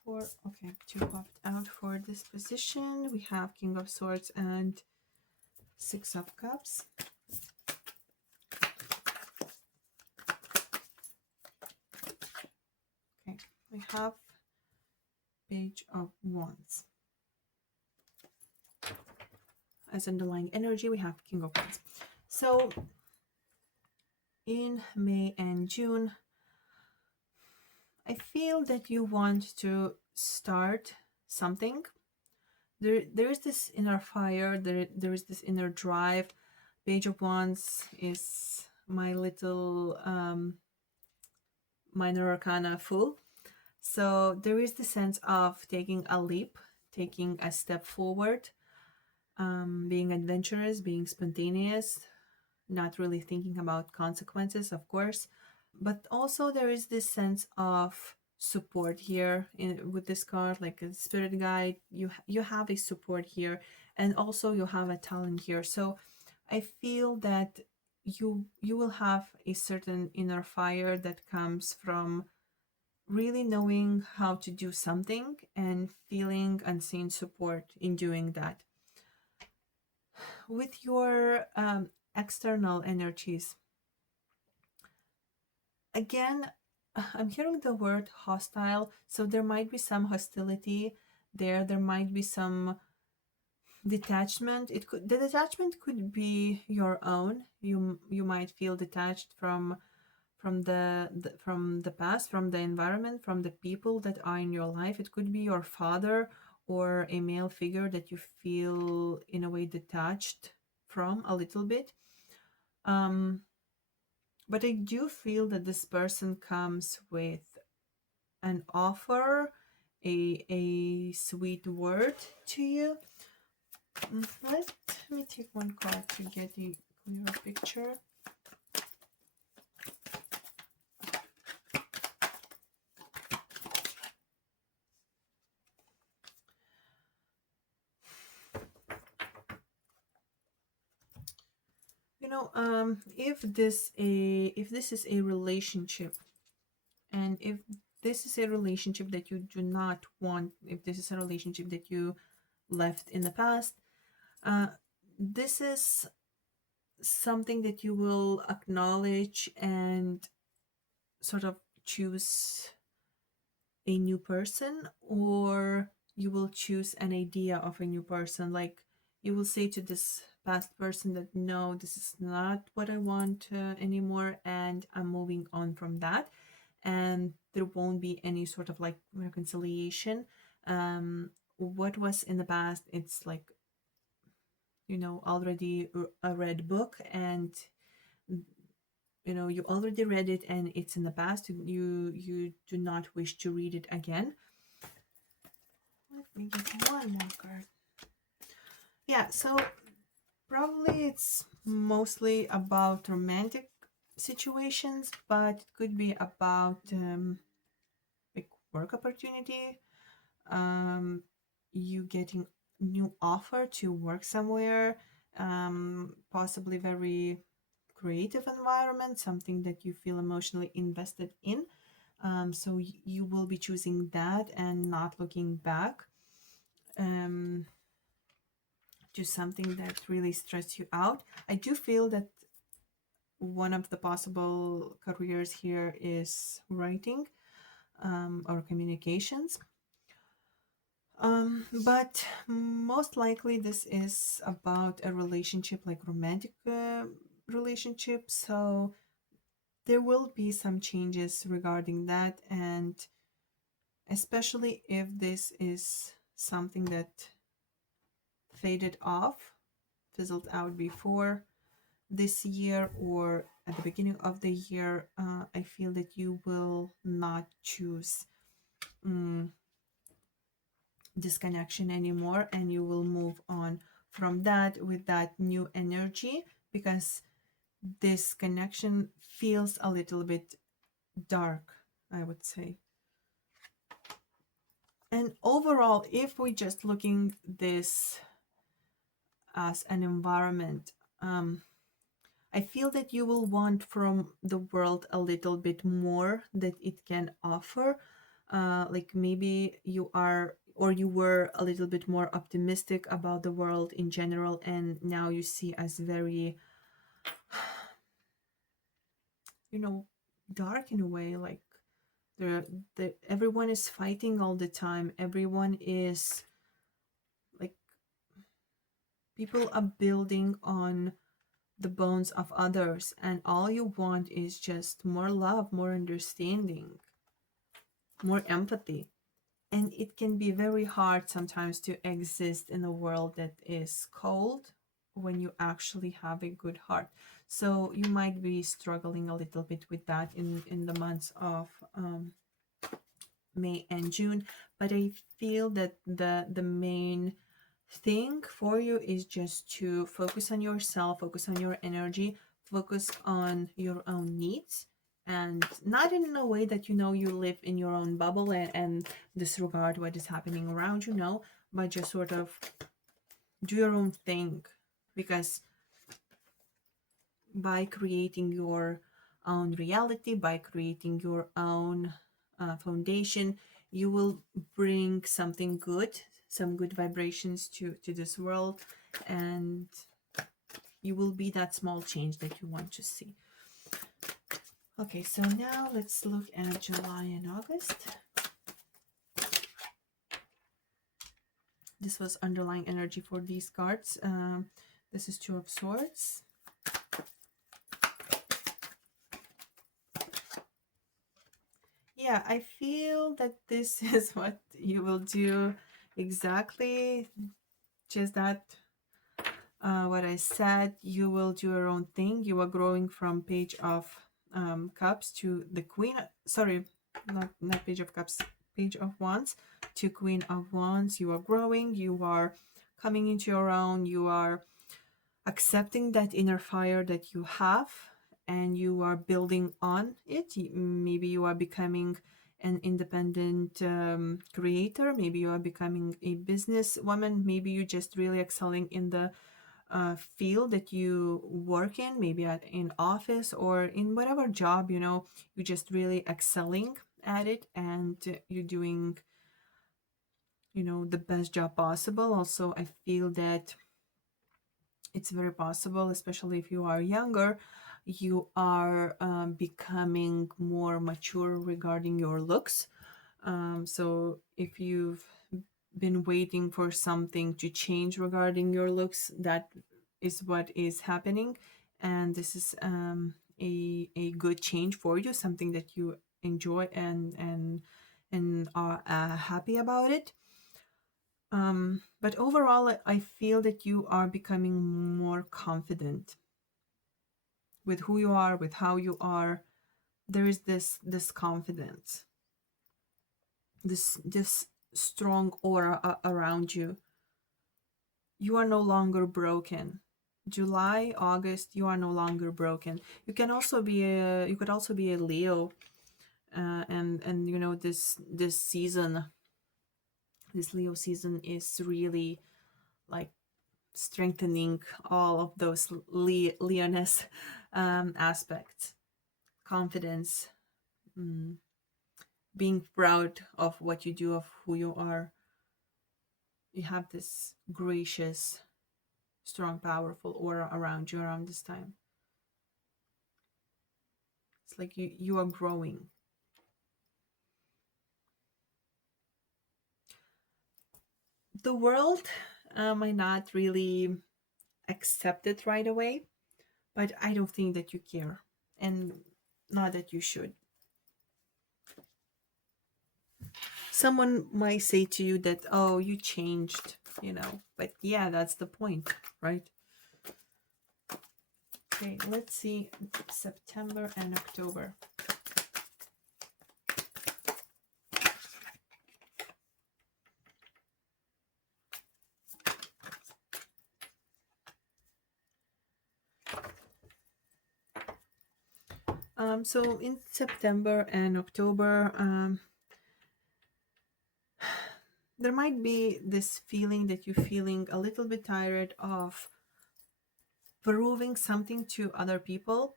for, okay, two popped out for this position. We have King of Swords and Six of Cups. Okay, we have Page of Wands. As underlying energy, we have King of Wands. So in May and June, I feel that you want to start something. There is this inner fire, there is this inner drive. Page of Wands is my little minor arcana full. So there is the sense of taking a leap, taking a step forward, being adventurous, being spontaneous, not really thinking about consequences, of course. But also there is this sense of support here with this card, like a spirit guide. You have a support here, and also you have a talent here. So I feel that you will have a certain inner fire that comes from really knowing how to do something and feeling unseen support in doing that. With your external energies, again, I'm hearing the word hostile, so there might be some hostility there. There might be some detachment. The detachment could be your own. You might feel detached from the past, from the environment, from the people that are in your life. It could be your father or a male figure that you feel in a way detached from a little bit. But I do feel that this person comes with an offer, a sweet word to you. Let me take one card to get a clearer picture. If this is a relationship, and if this is a relationship that you do not want, if this is a relationship that you left in the past, this is something that you will acknowledge and sort of choose a new person, or you will choose an idea of a new person. Like you will say to this past person that no, this is not what I want anymore, and I'm moving on from that. And there won't be any sort of like reconciliation. What was in the past, it's like, already a read book, and you already read it and it's in the past. You do not wish to read it again. Let me get one more card. Yeah, so probably it's mostly about romantic situations, but it could be about like work opportunity, you getting new offer to work somewhere, possibly very creative environment, something that you feel emotionally invested in. So you will be choosing that and not looking back um, to something that really stressed you out. I do feel that one of the possible careers here is writing, or communications. But most likely this is about a relationship, like romantic relationship. So there will be some changes regarding that, and especially if this is something that faded off, fizzled out before this year or at the beginning of the year, I feel that you will not choose disconnection anymore, and you will move on from that with that new energy, because this connection feels a little bit dark, I would say. And overall, if we just looking this as an environment, I feel that you will want from the world a little bit more that it can offer. Like maybe you are, or you were a little bit more optimistic about the world in general, and now you see as very, dark in a way. Like everyone is fighting all the time. Everyone is like, people are building on the bones of others, and all you want is just more love, more understanding, more empathy. And it can be very hard sometimes to exist in a world that is cold when you actually have a good heart. So you might be struggling a little bit with that in the months of May and June. But I feel that the main thing for you is just to focus on yourself, focus on your energy, focus on your own needs, and not in a way that you live in your own bubble and disregard what is happening around you, no, but just sort of do your own thing. Because by creating your own reality, by creating your own foundation, you will bring something good, some good vibrations to this world, and you will be that small change that you want to see. Okay, so now let's look at July and August. This was underlying energy for these cards. This is Two of Swords. Yeah, I feel that this is what you will do exactly. Just that, what I said, you will do your own thing. You are growing from Page of Cups to the Queen. Sorry, not Page of Cups, Page of Wands to Queen of Wands. You are growing. You are coming into your own. You are accepting that inner fire that you have, and you are building on it. Maybe you are becoming an independent creator. Maybe you are becoming a businesswoman. Maybe you're just really excelling in the field that you work in, maybe in office or in whatever job, you're just really excelling at it, and you're doing, the best job possible. Also, I feel that It's very possible, especially if you are younger, you are becoming more mature regarding your looks. So if you've been waiting for something to change regarding your looks, that is what is happening. And this is a good change for you, something that you enjoy and are happy about it. But overall, I feel that you are becoming more confident with who you are, with how you are. There is this confidence, this strong aura around you. You are no longer broken. July, August, you are no longer broken. You could also be a Leo, and you know this season, this Leo season is really like strengthening all of those Leoness aspects, confidence, mm, being proud of what you do, of who you are. You have this gracious, strong, powerful aura around you around this time. It's like you are growing. The world might not really accept it right away, but I don't think that you care, and not that you should. Someone might say to you that, oh, you changed, but yeah, that's the point, right? Okay, let's see September and October. So in September and October, there might be this feeling that you're feeling a little bit tired of proving something to other people.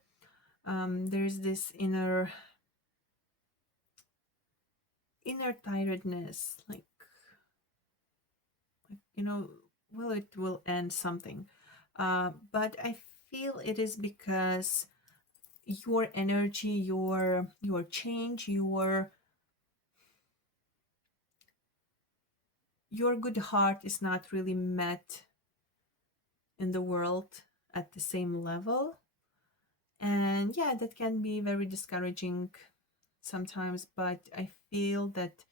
There's this inner tiredness, like will it will end something. But I feel it is because your energy, your change, your good heart is not really met in the world at the same level. And yeah, that can be very discouraging sometimes, but I feel that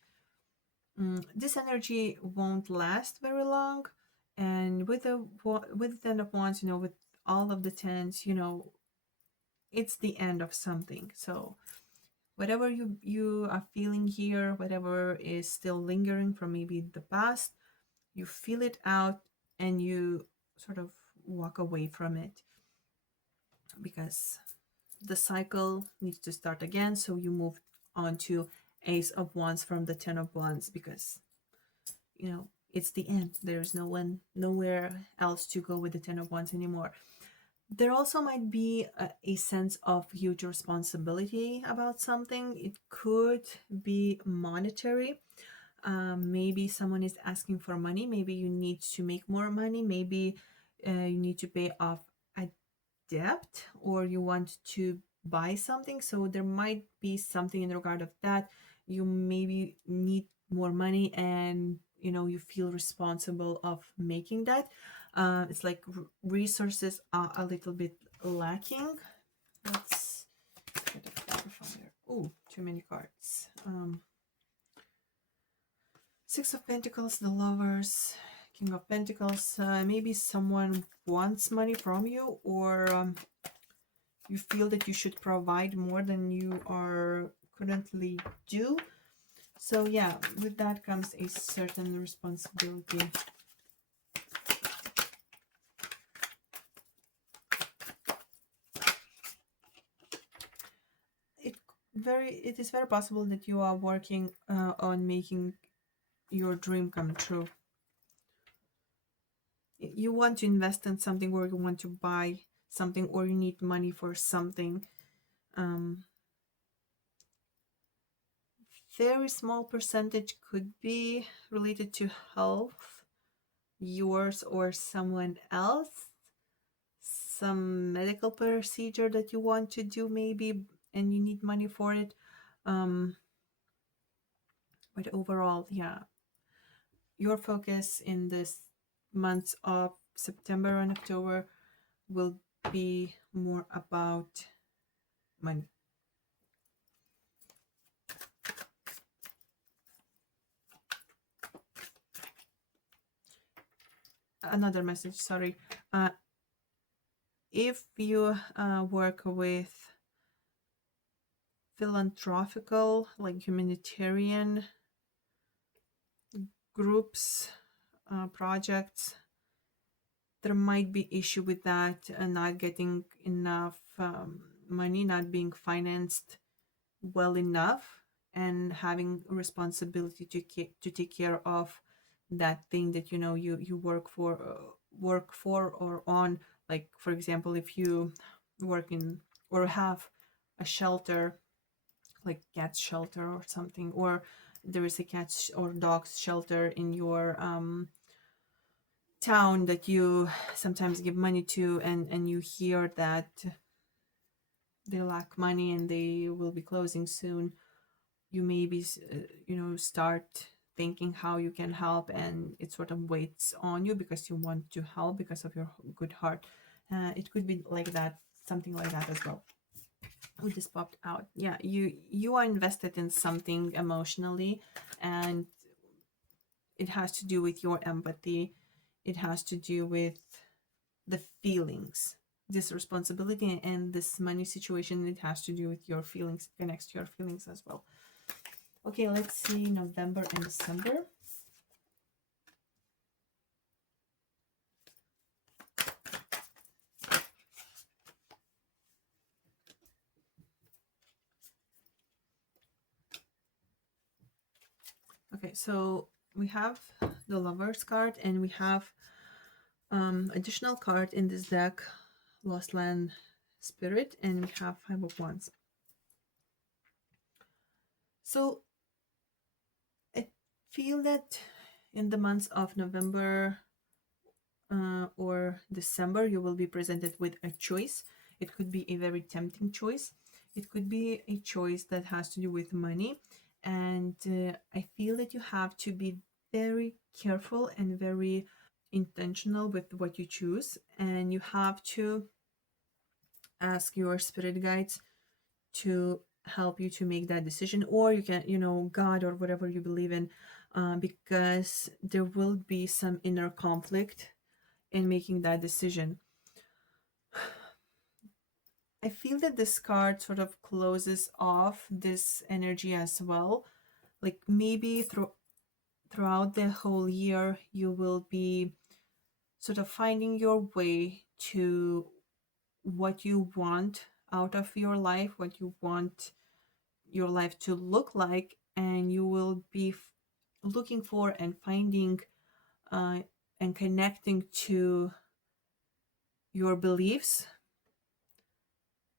this energy won't last very long. And with the 10 of wands, with all of the tens, it's the end of something. So whatever you are feeling here, whatever is still lingering from maybe the past, you feel it out and you sort of walk away from it, because the cycle needs to start again. So you move on to Ace of Wands from the 10 of Wands, because it's the end. There's nowhere else to go with the 10 of Wands anymore. There also might be a sense of huge responsibility about something. It could be monetary. Maybe someone is asking for money. Maybe you need to make more money. Maybe you need to pay off a debt, or you want to buy something. So there might be something in regard of that. You maybe need more money, and you feel responsible of making that. It's like resources are a little bit lacking. Let's get a card from there. Oh, too many cards. Six of Pentacles, the Lovers, King of Pentacles. Maybe someone wants money from you, or you feel that you should provide more than you are currently do. So yeah, with that comes a certain responsibility. It is very possible that you are working on making your dream come true. You want to invest in something, or you want to buy something, or you need money for something. Very small percentage could be related to health, yours or someone else. some medical procedure that you want to do maybe, and you need money for it. But overall, yeah, your focus in this months of September and October will be more about money. Another message, sorry. If you work with philanthropical, like humanitarian groups, projects, there might be issue with that, not getting enough money, not being financed well enough, and having responsibility to take care of that thing that you work for or on. Like, for example, if you work in or have a shelter, like cat shelter or something, or there is a cat or dog shelter in your town that you sometimes give money to, and you hear that they lack money and they will be closing soon, you maybe start thinking how you can help, and it sort of waits on you because you want to help because of your good heart. It could be like that, something like that as well. We just popped out. Yeah, you are invested in something emotionally, and it has to do with your empathy. It has to do with the feelings. This responsibility and this money situation, it has to do with your feelings. It connects to your feelings as well. Okay, let's see November and December. Okay, so we have the Lovers card, and we have additional card in this deck, Lost Land Spirit, and we have Five of Wands. So I feel that in the months of November or December, you will be presented with a choice. It could be a very tempting choice. It could be a choice that has to do with money. And I feel that you have to be very careful and very intentional with what you choose. And you have to ask your spirit guides to help you to make that decision, or you can, God or whatever you believe in, because there will be some inner conflict in making that decision. I feel that this card sort of closes off this energy as well. Like maybe throughout the whole year, you will be sort of finding your way to what you want out of your life, what you want your life to look like, and you will be looking for and finding and connecting to your beliefs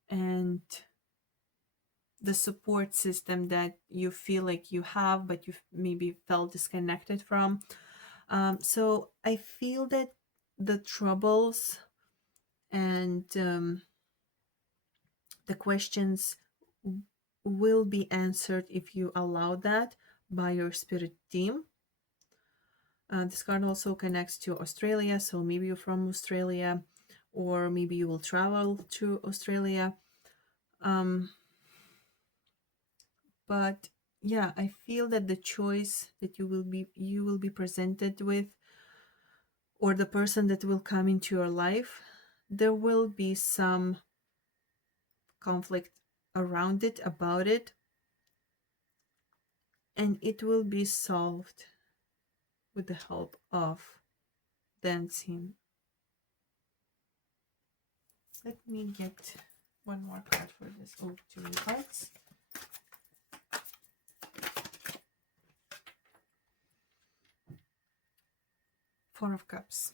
and the support system that you feel like you have, but you maybe felt disconnected from. So I feel that the troubles and the questions will be answered if you allow that by your spirit team. This card also connects to Australia, so maybe you're from Australia, or maybe you will travel to Australia. But yeah, I feel that the choice that you will be presented with, or the person that will come into your life, there will be some conflict around it, about it, and it will be solved with the help of dancing. Let me get one more card for this. Oh, too many cards. Four of Cups.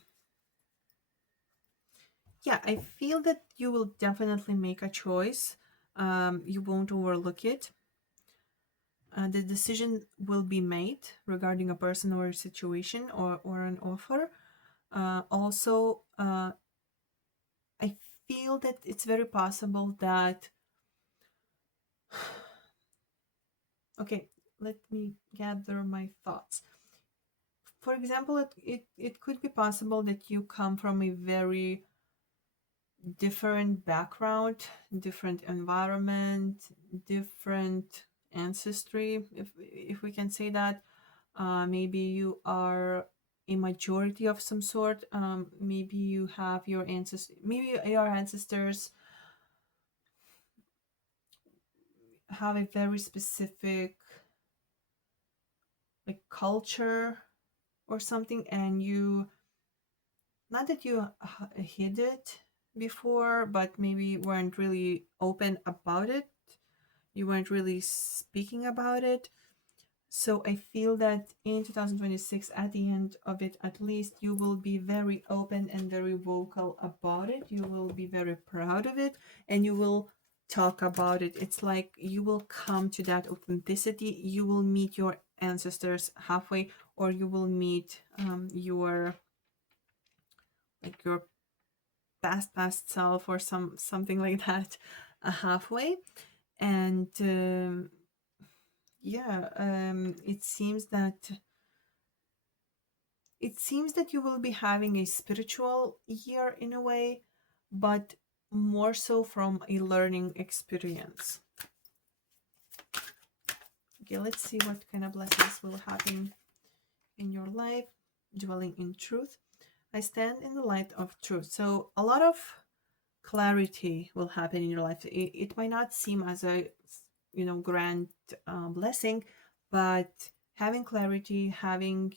Yeah, I feel that you will definitely make a choice. You won't overlook it. The decision will be made regarding a person or a situation, or an offer. Also, I feel that it's very possible that, okay, let me gather my thoughts. For example, it could be possible that you come from a very different background, different environment, different ancestry, if we can say that. Maybe you are a majority of some sort. Maybe you have your ancestors, maybe your ancestors have a very specific like culture or something, and you, not that you hid it before, but maybe weren't really open about it. You weren't really speaking about it. So I feel that in 2026, at the end of it, at least, you will be very open and very vocal about it. You will be very proud of it, and you will talk about it. It's like you will come to that authenticity. You will meet your ancestors halfway, or you will meet your past self or something like that, halfway. And it seems that you will be having a spiritual year in a way, but more so from a learning experience. Okay, let's see what kind of blessings will happen in your life. Dwelling in truth. I stand in the light of truth. So a lot of clarity will happen in your life. It might not seem as a grand blessing, but having clarity, having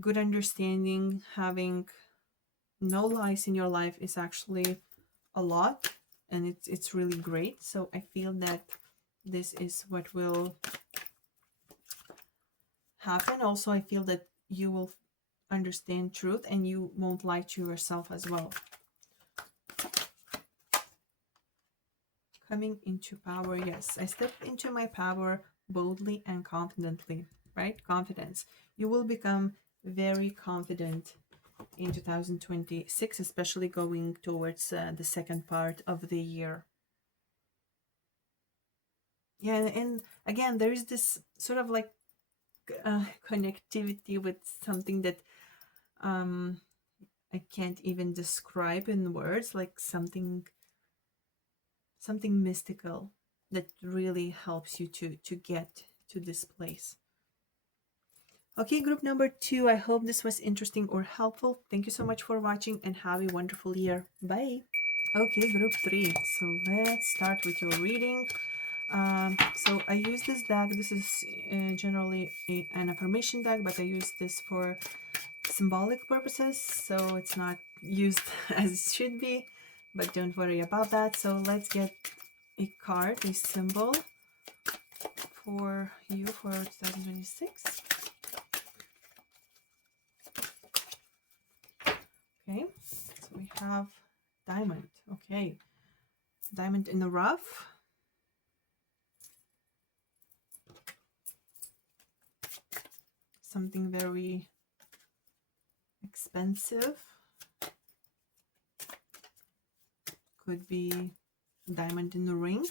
good understanding, having no lies in your life is actually a lot, and it's really great. So I feel that this is what will happen. Also, I feel that you will understand truth and you won't lie to yourself as well. Coming into power. Yes, I step into my power boldly and confidently, right? Confidence. You will become very confident in 2026, especially going towards the second part of the year. Yeah, and again, there is this sort of like connectivity with something that I can't even describe in words, like something mystical that really helps you to get to this place. Okay, group number 2, I hope this was interesting or helpful. Thank you so much for watching and have a wonderful year. Bye. Okay, group 3, so let's start with your reading. So I use this deck. This is generally an affirmation deck, but I use this for symbolic purposes, so it's not used as it should be, but don't worry about that. So let's get a card, a symbol for you for 2026. Okay, so we have diamond. Okay, diamond in the rough. Something very expensive. Could be diamond in the ring.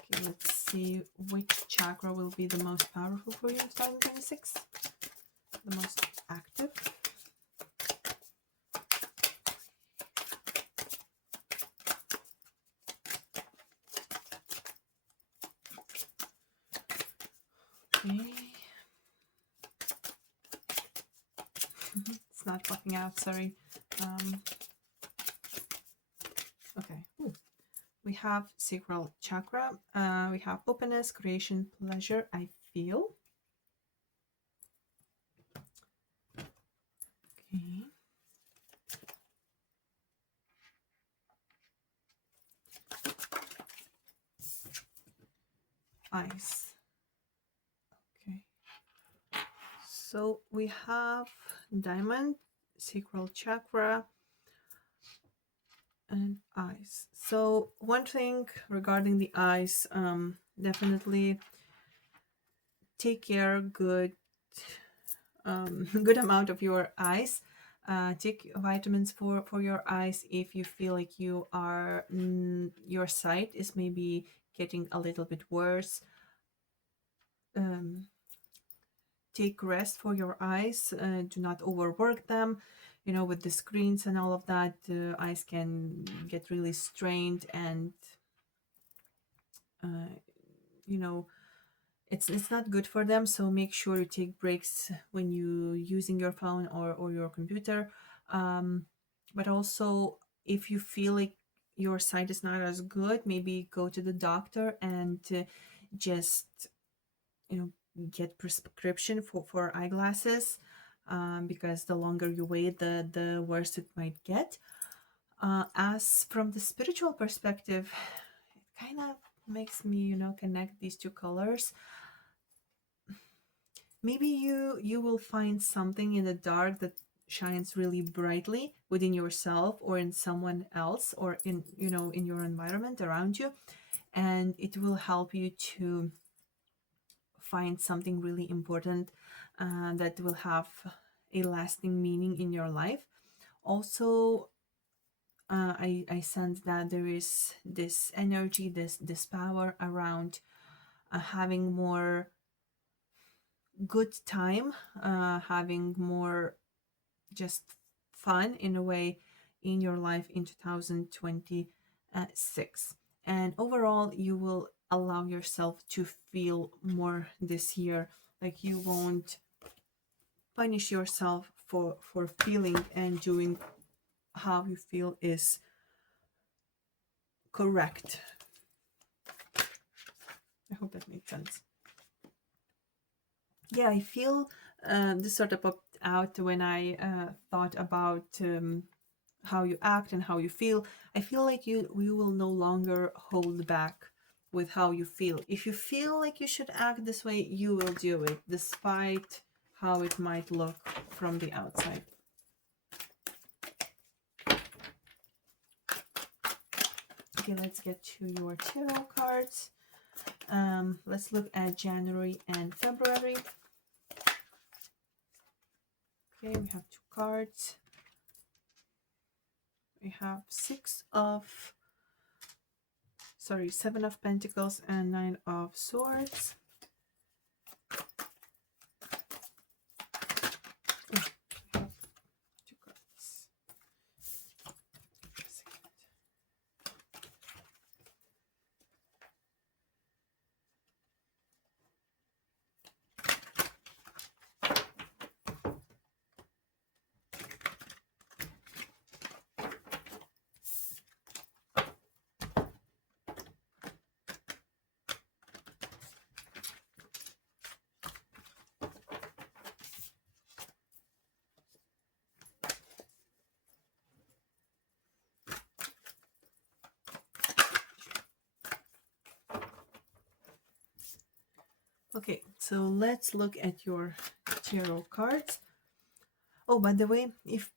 Okay, let's see which chakra will be the most powerful for you in 2026. The most active. Okay. It's not popping out, sorry. Okay. Ooh. We have sacral chakra. We have openness, creation, pleasure, I feel. Okay. Eyes. Okay. So we have diamond, sacral chakra, and eyes. So one thing regarding the eyes, definitely take care good amount of your eyes. Take vitamins for your eyes if you feel like you are your sight is maybe getting a little bit worse. um, Take rest for your eyes. Do not overwork them. With the screens and all of that, eyes can get really strained, and uh, you know it's not good for them. So make sure you take breaks when you using your phone or your computer. But also, if you feel like your sight is not as good, maybe go to the doctor and just you know get prescription for eyeglasses, because the longer you wait, the worse it might get. As from the spiritual perspective, it kind of makes me connect these two colors. Maybe you will find something in the dark that shines really brightly within yourself or in someone else, or in your environment around you, and it will help you to find something really important that will have a lasting meaning in your life. Also, I sense that there is this energy, this power around having more good time, having more just fun in a way in your life in 2026. And overall, you will allow yourself to feel more this year. Like, you won't punish yourself for feeling and doing how you feel is correct. I hope that makes sense. Yeah, I feel this sort of popped out when I thought about how you act and how you feel. I feel like you will no longer hold back with how you feel. If you feel like you should act this way, you will do it, despite how it might look from the outside. Okay, let's get to your tarot cards. Let's look at January and February. Okay, we have 2 cards. We have 7 of Pentacles and 9 of Swords. Oh, we have 2 cards. Okay, so let's look at your tarot cards. Oh, by the way, if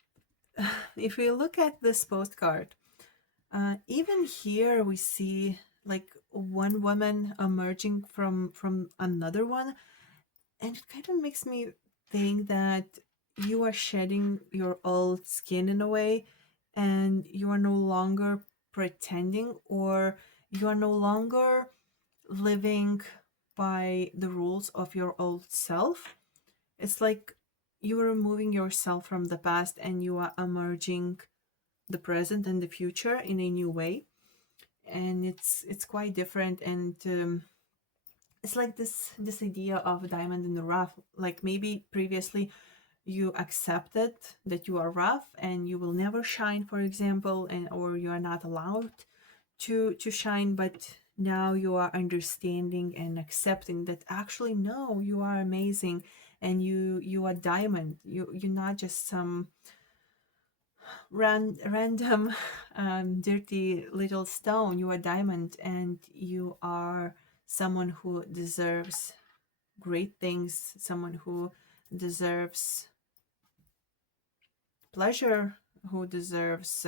we look at this postcard, even here we see like one woman emerging from another one, and it kind of makes me think that you are shedding your old skin in a way, and you are no longer pretending, or you are no longer living by the rules of your old self. It's like you are removing yourself from the past and you are emerging the present and the future in a new way. And it's quite different. And it's like this idea of a diamond in the rough. Like, maybe previously you accepted that you are rough and you will never shine, for example, and or you are not allowed to shine, but now you are understanding and accepting that actually, no, you are amazing, and you are diamond. You're not just some random dirty little stone. You are diamond, and you are someone who deserves great things, someone who deserves pleasure, who deserves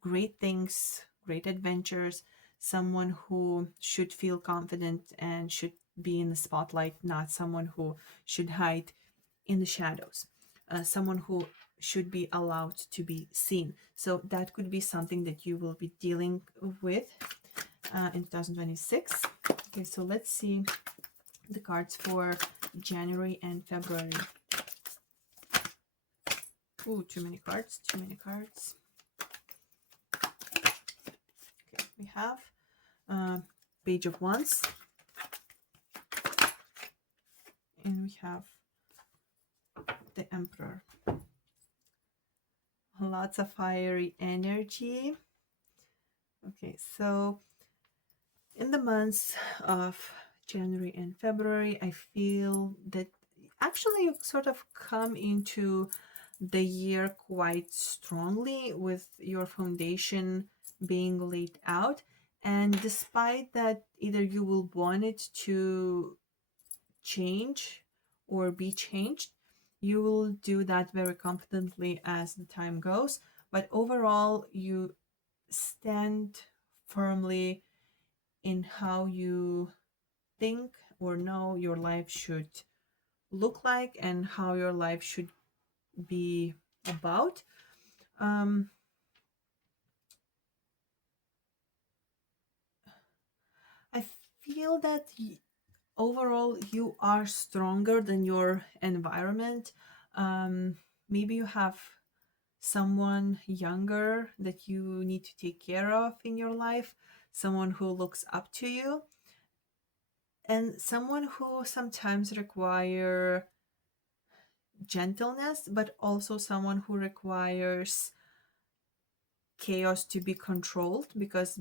great things, great adventures, someone who should feel confident and should be in the spotlight, not someone who should hide in the shadows. someone who should be allowed to be seen. So that could be something that you will be dealing with in 2026. Okay, so let's see the cards for January and February. Ooh, too many cards, too many cards. Okay, we have Page of Wands. And we have the Emperor. Lots of fiery energy. Okay, so in the months of January and February, I feel that actually you sort of come into the year quite strongly with your foundation being laid out. And despite that, either you will want it to change or be changed, you will do that very confidently as the time goes. But overall, you stand firmly in how you think or know your life should look like and how your life should be about. I feel that overall you are stronger than your environment. Maybe you have someone younger that you need to take care of in your life, someone who looks up to you, and someone who sometimes require gentleness, but also someone who requires chaos to be controlled, because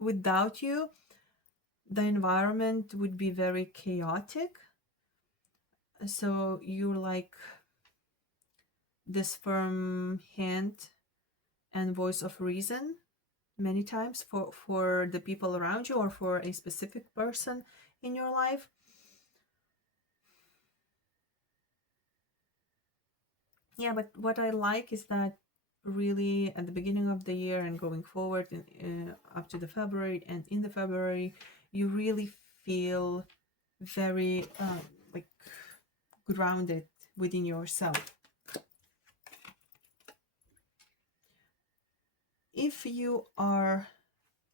without you the environment would be very chaotic. So you're like this firm hand and voice of reason many times for the people around you or for a specific person in your life. Yeah, but what I like is that really at the beginning of the year and going forward up to the February, and in the February you really feel very like grounded within yourself. If you are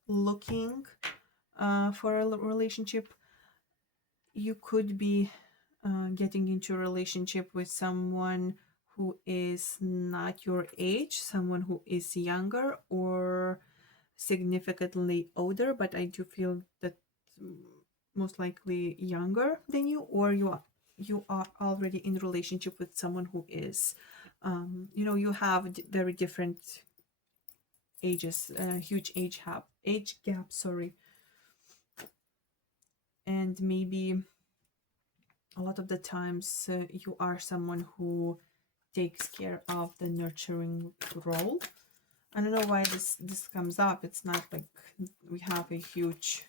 looking for a relationship, you could be getting into a relationship with someone who is not your age, someone who is younger or significantly older, but I do feel that most likely younger than you, or you are already in relationship with someone who is you have very different ages, huge age gap, sorry. And maybe a lot of the times you are someone who takes care of the nurturing role. I don't know why this comes up. It's not like we have a huge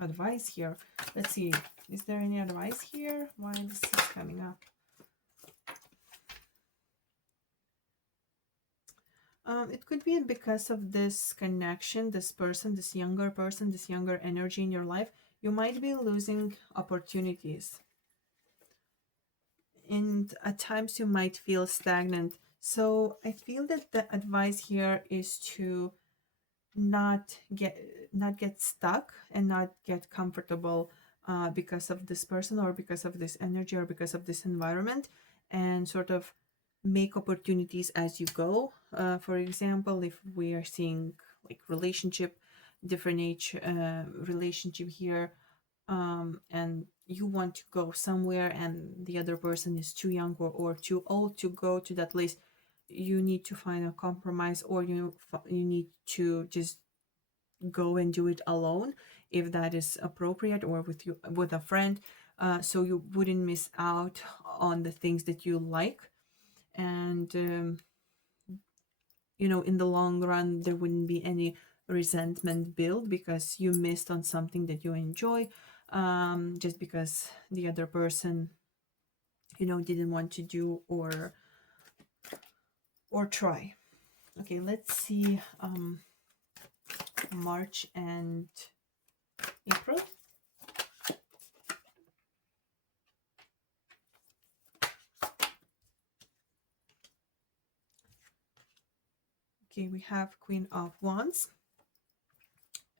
advice here. Let's see, is there any advice here? Why this is coming up? It could be because of this connection, this person, this younger person, this younger energy in your life. You might be losing opportunities, and at times you might feel stagnant. So I feel that the advice here is to not get stuck and not get comfortable because of this person or because of this energy or because of this environment, and sort of make opportunities as you go. For example, if we are seeing like relationship, different age relationship here, and you want to go somewhere and the other person is too young or too old to go to that place, you need to find a compromise, or you need to just go and do it alone if that is appropriate, or with a friend, so you wouldn't miss out on the things that you like. And in the long run there wouldn't be any resentment built because you missed on something that you enjoy, just because the other person didn't want to do or try. Okay, let's see March and April. Okay, we have Queen of Wands,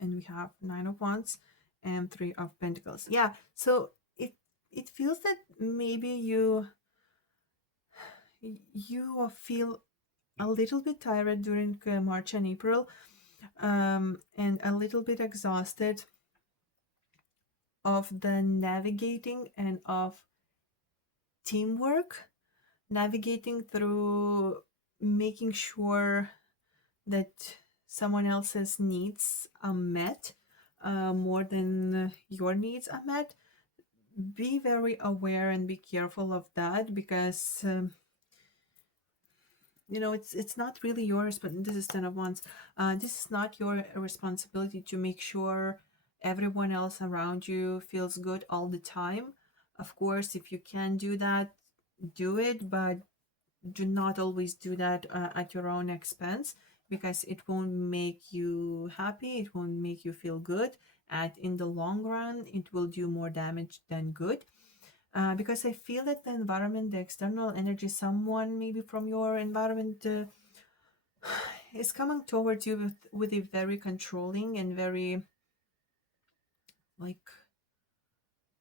and we have Nine of Wands and Three of Pentacles. Yeah, so it feels that maybe you feel a little bit tired during March and April, and a little bit exhausted of the navigating and of teamwork, navigating through making sure that someone else's needs are met more than your needs are met. Be very aware and be careful of that, because it's not really yours. But this is Ten of Wands. This is not your responsibility to make sure everyone else around you feels good all the time. Of course, if you can do that, do it, but do not always do that at your own expense, because it won't make you happy, it won't make you feel good, and in the long run it will do more damage than good. Because I feel that the environment, the external energy, someone maybe from your environment is coming towards you with a very controlling and very like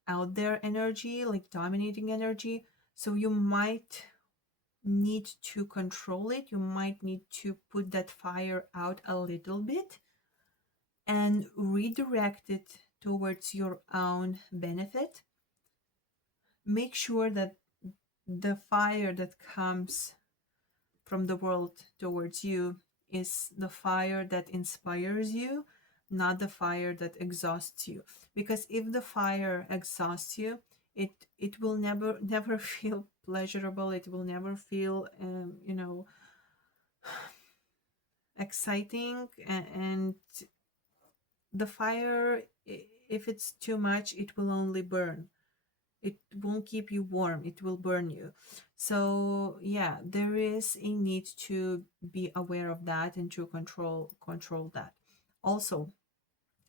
out there energy, like dominating energy. So you might need to control it. You might need to put that fire out a little bit and redirect it towards your own benefit. Make sure that the fire that comes from the world towards you is the fire that inspires you, not the fire that exhausts you. Because if the fire exhausts you, it will never feel pleasurable. It will never feel exciting. And the fire, if it's too much, it will only burn. It won't keep you warm, it will burn you. So yeah, there is a need to be aware of that and to control that. Also,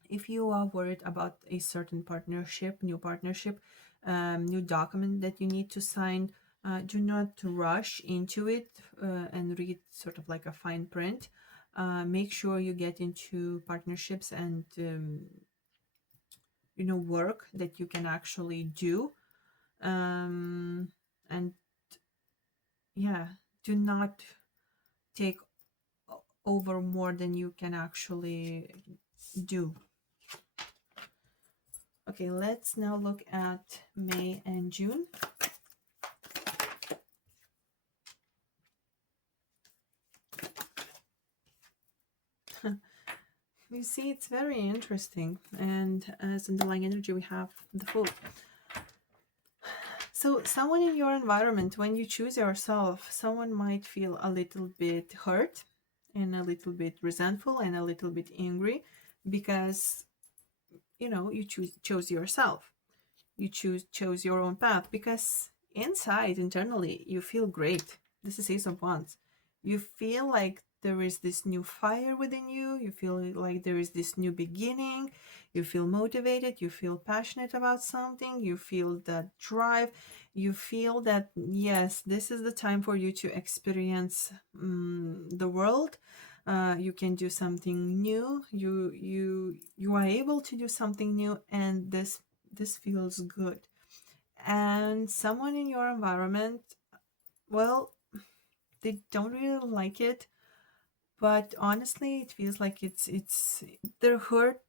if you are worried about a certain partnership, new partnership, new document that you need to sign, do not rush into it and read sort of like a fine print. Make sure you get into partnerships and work that you can actually do. And yeah, do not take over more than you can actually do. Okay, let's now look at May and June. You see, it's very interesting. And as underlying energy, we have the Fool. So someone in your environment, when you choose yourself, someone might feel a little bit hurt and a little bit resentful and a little bit angry, because you chose yourself. You chose your own path, because internally you feel great. This is Ace of Wands. You feel like there is this new fire within you. You feel like there is this new beginning. You feel motivated. You feel passionate about something. You feel that drive. You feel that, yes, this is the time for you to experience the world. You can do something new. You are able to do something new, and this feels good. And someone in your environment, well, they don't really like it, but honestly it feels like it's they're hurt.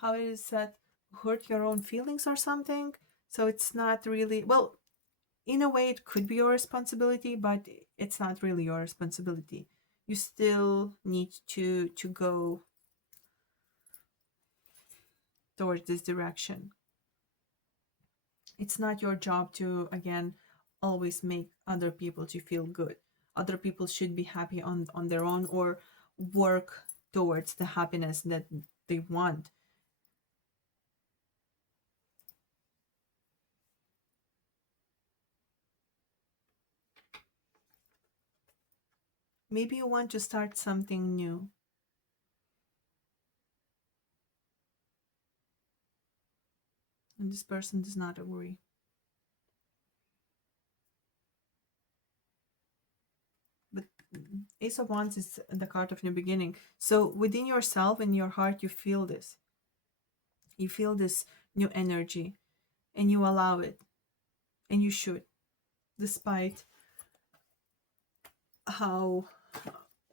How is that? Hurt your own feelings or something. So it's not really, well, in a way it could be your responsibility, but it's not really your responsibility. You still need to go towards this direction. It's not your job to, again, always make other people to feel good. Other people should be happy on their own, or work towards the happiness that they want. Maybe you want to start something new, and this person does not agree. But Ace of Wands is the card of new beginning. So within yourself, in your heart, you feel this. You feel this new energy, and you allow it, and you should, despite how,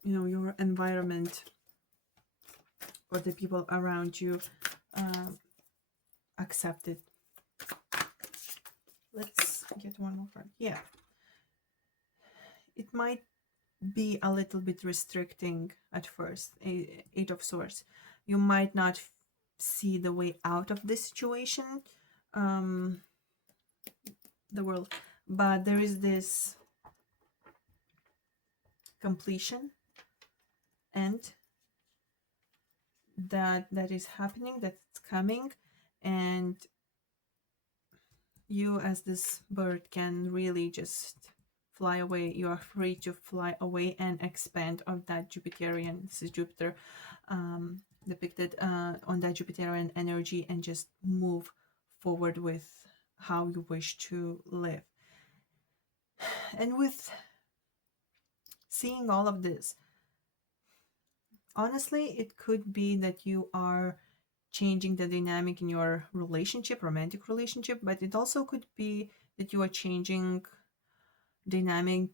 your environment or the people around you accept it. Let's get one more card. Yeah, it might be a little bit restricting at first. Eight of Swords. You might not see the way out of this situation, the world, but there is this completion and that is happening, that's coming, and you as this bird can really just fly away. You are free to fly away and expand on that Jupiterian, this is Jupiter depicted on that Jupiterian energy, and just move forward with how you wish to live. And with seeing all of this, honestly, it could be that you are changing the dynamic in your relationship, romantic relationship, but it also could be that you are changing dynamic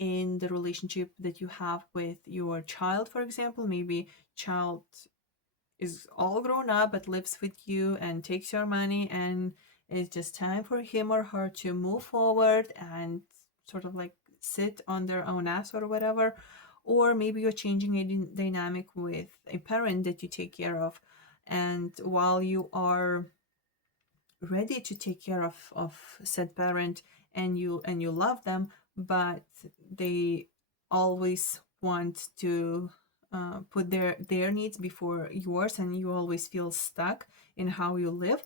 in the relationship that you have with your child, for example. Maybe child is all grown up but lives with you and takes your money, and it's just time for him or her to move forward and sort of like sit on their own ass or whatever. Or maybe you're changing a dynamic with a parent that you take care of, and while you are ready to take care of said parent, and you love them, but they always want to put their needs before yours, and you always feel stuck in how you live.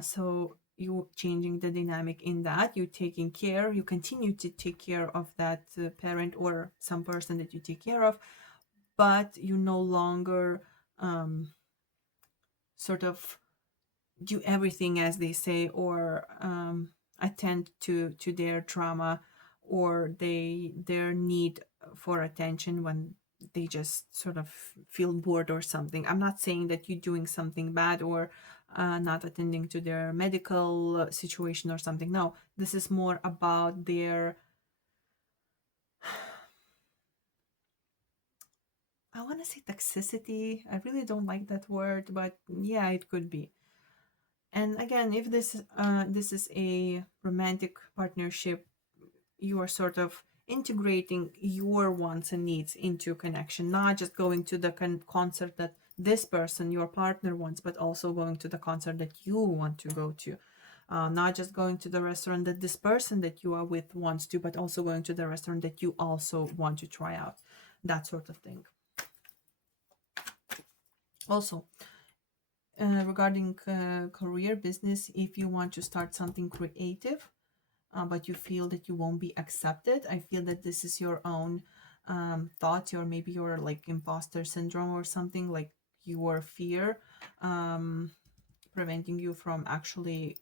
So you changing the dynamic in that you taking care, you continue to take care of that parent or some person that you take care of, but you no longer sort of do everything as they say, or attend to their trauma or their need for attention when they just sort of feel bored or something. I'm not saying that you're doing something bad or not attending to their medical situation or something. No, this is more about their, I want to say toxicity. I really don't like that word, but yeah, it could be. And again, if this is a romantic partnership, you are sort of integrating your wants and needs into connection, not just going to the concert that this person, your partner, wants, but also going to the concert that you want to go to. Not just going to the restaurant that this person that you are with wants to, but also going to the restaurant that you also want to try out. That sort of thing. Also, regarding career, business, if you want to start something creative, but you feel that you won't be accepted, I feel that this is your own thoughts, or maybe your like imposter syndrome or something, like your fear preventing you from actually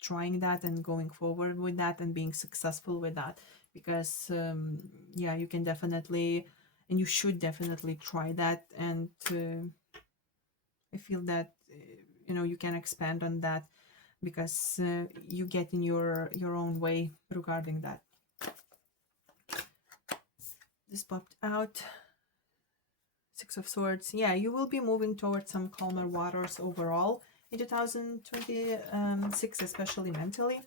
trying that and going forward with that and being successful with that. Because yeah, you can definitely, and you should definitely try that. And I feel that you can expand on that, because you get in your own way regarding that. This popped out. Six of Swords. Yeah, you will be moving towards some calmer waters overall in 2026, especially mentally.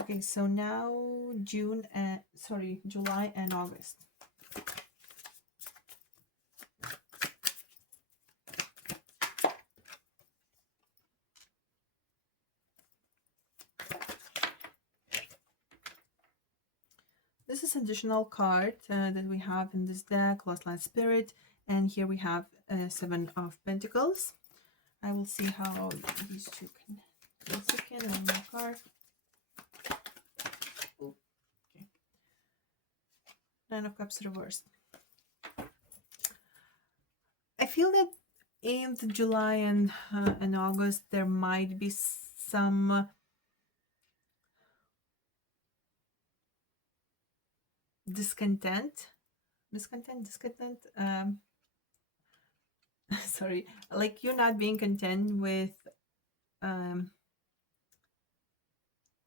Okay, so now July and August. This is additional card that we have in this deck, Lost Line Spirit, and here we have Seven of Pentacles. I will see how these two can. 1 second, one more card. Ooh, okay. Nine of Cups reversed. I feel that in July and August there might be some discontent discontent. Sorry, like you're not being content with um,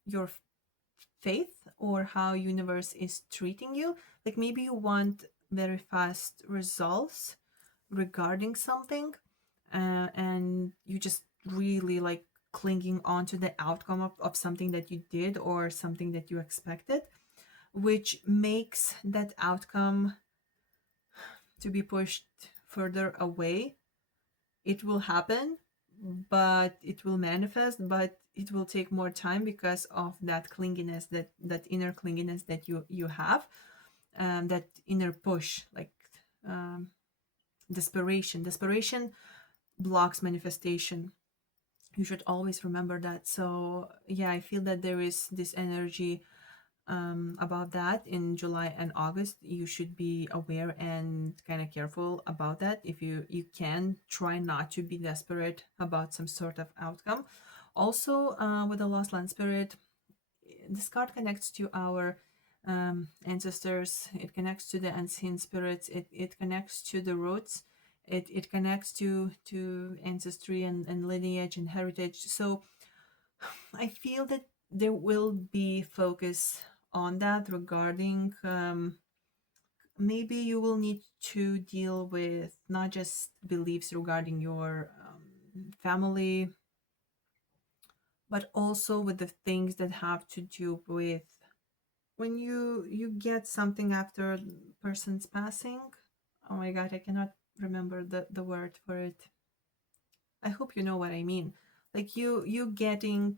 your faith or how universe is treating you. Like maybe you want very fast results regarding something, and you just really like clinging on to the outcome of something that you did or something that you expected, which makes that outcome to be pushed further away. It will happen, but it will manifest, but it will take more time because of that clinginess, that inner clinginess that you have, that inner push, like um, desperation blocks manifestation. You should always remember that. So yeah, I feel that there is this energy about that in July and August. You should be aware and kind of careful about that. If you can try not to be desperate about some sort of outcome. Also, with the lost land spirit, this card connects to our ancestors. It connects to the unseen spirits. It connects to the roots. It connects to ancestry and lineage and heritage. So I feel that there will be focus on that regarding maybe you will need to deal with not just beliefs regarding your family, but also with the things that have to do with when you get something after a person's passing. Oh my god, I cannot remember the word for it. I hope you know what I mean. Like you getting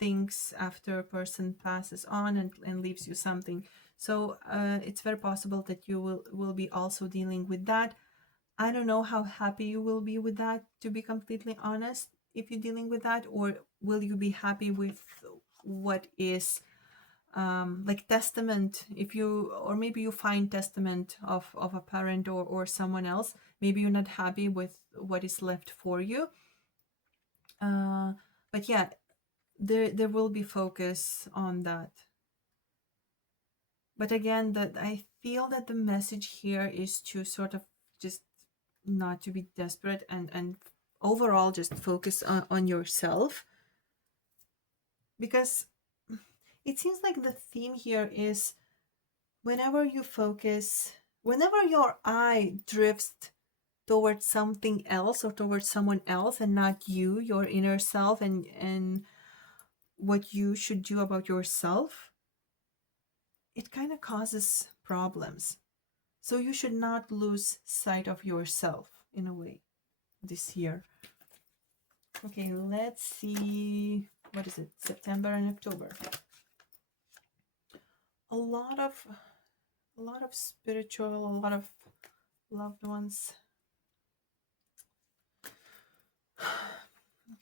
things after a person passes on and leaves you something. So it's very possible that you will be also dealing with that. I don't know how happy you will be with that, to be completely honest, if you're dealing with that, or will you be happy with what is like testament, if you, or maybe you find testament of a parent or someone else, maybe you're not happy with what is left for you. uh, but yeah, there will be focus on that. But again, that I feel that the message here is to sort of just not to be desperate and overall just focus on yourself, because it seems like the theme here is whenever you focus, whenever your eye drifts towards something else or towards someone else and not you, your inner self, and what you should do about yourself, it kind of causes problems. So you should not lose sight of yourself in a way this year. Okay, let's see. What is it? September and October. A lot of spiritual, a lot of loved ones.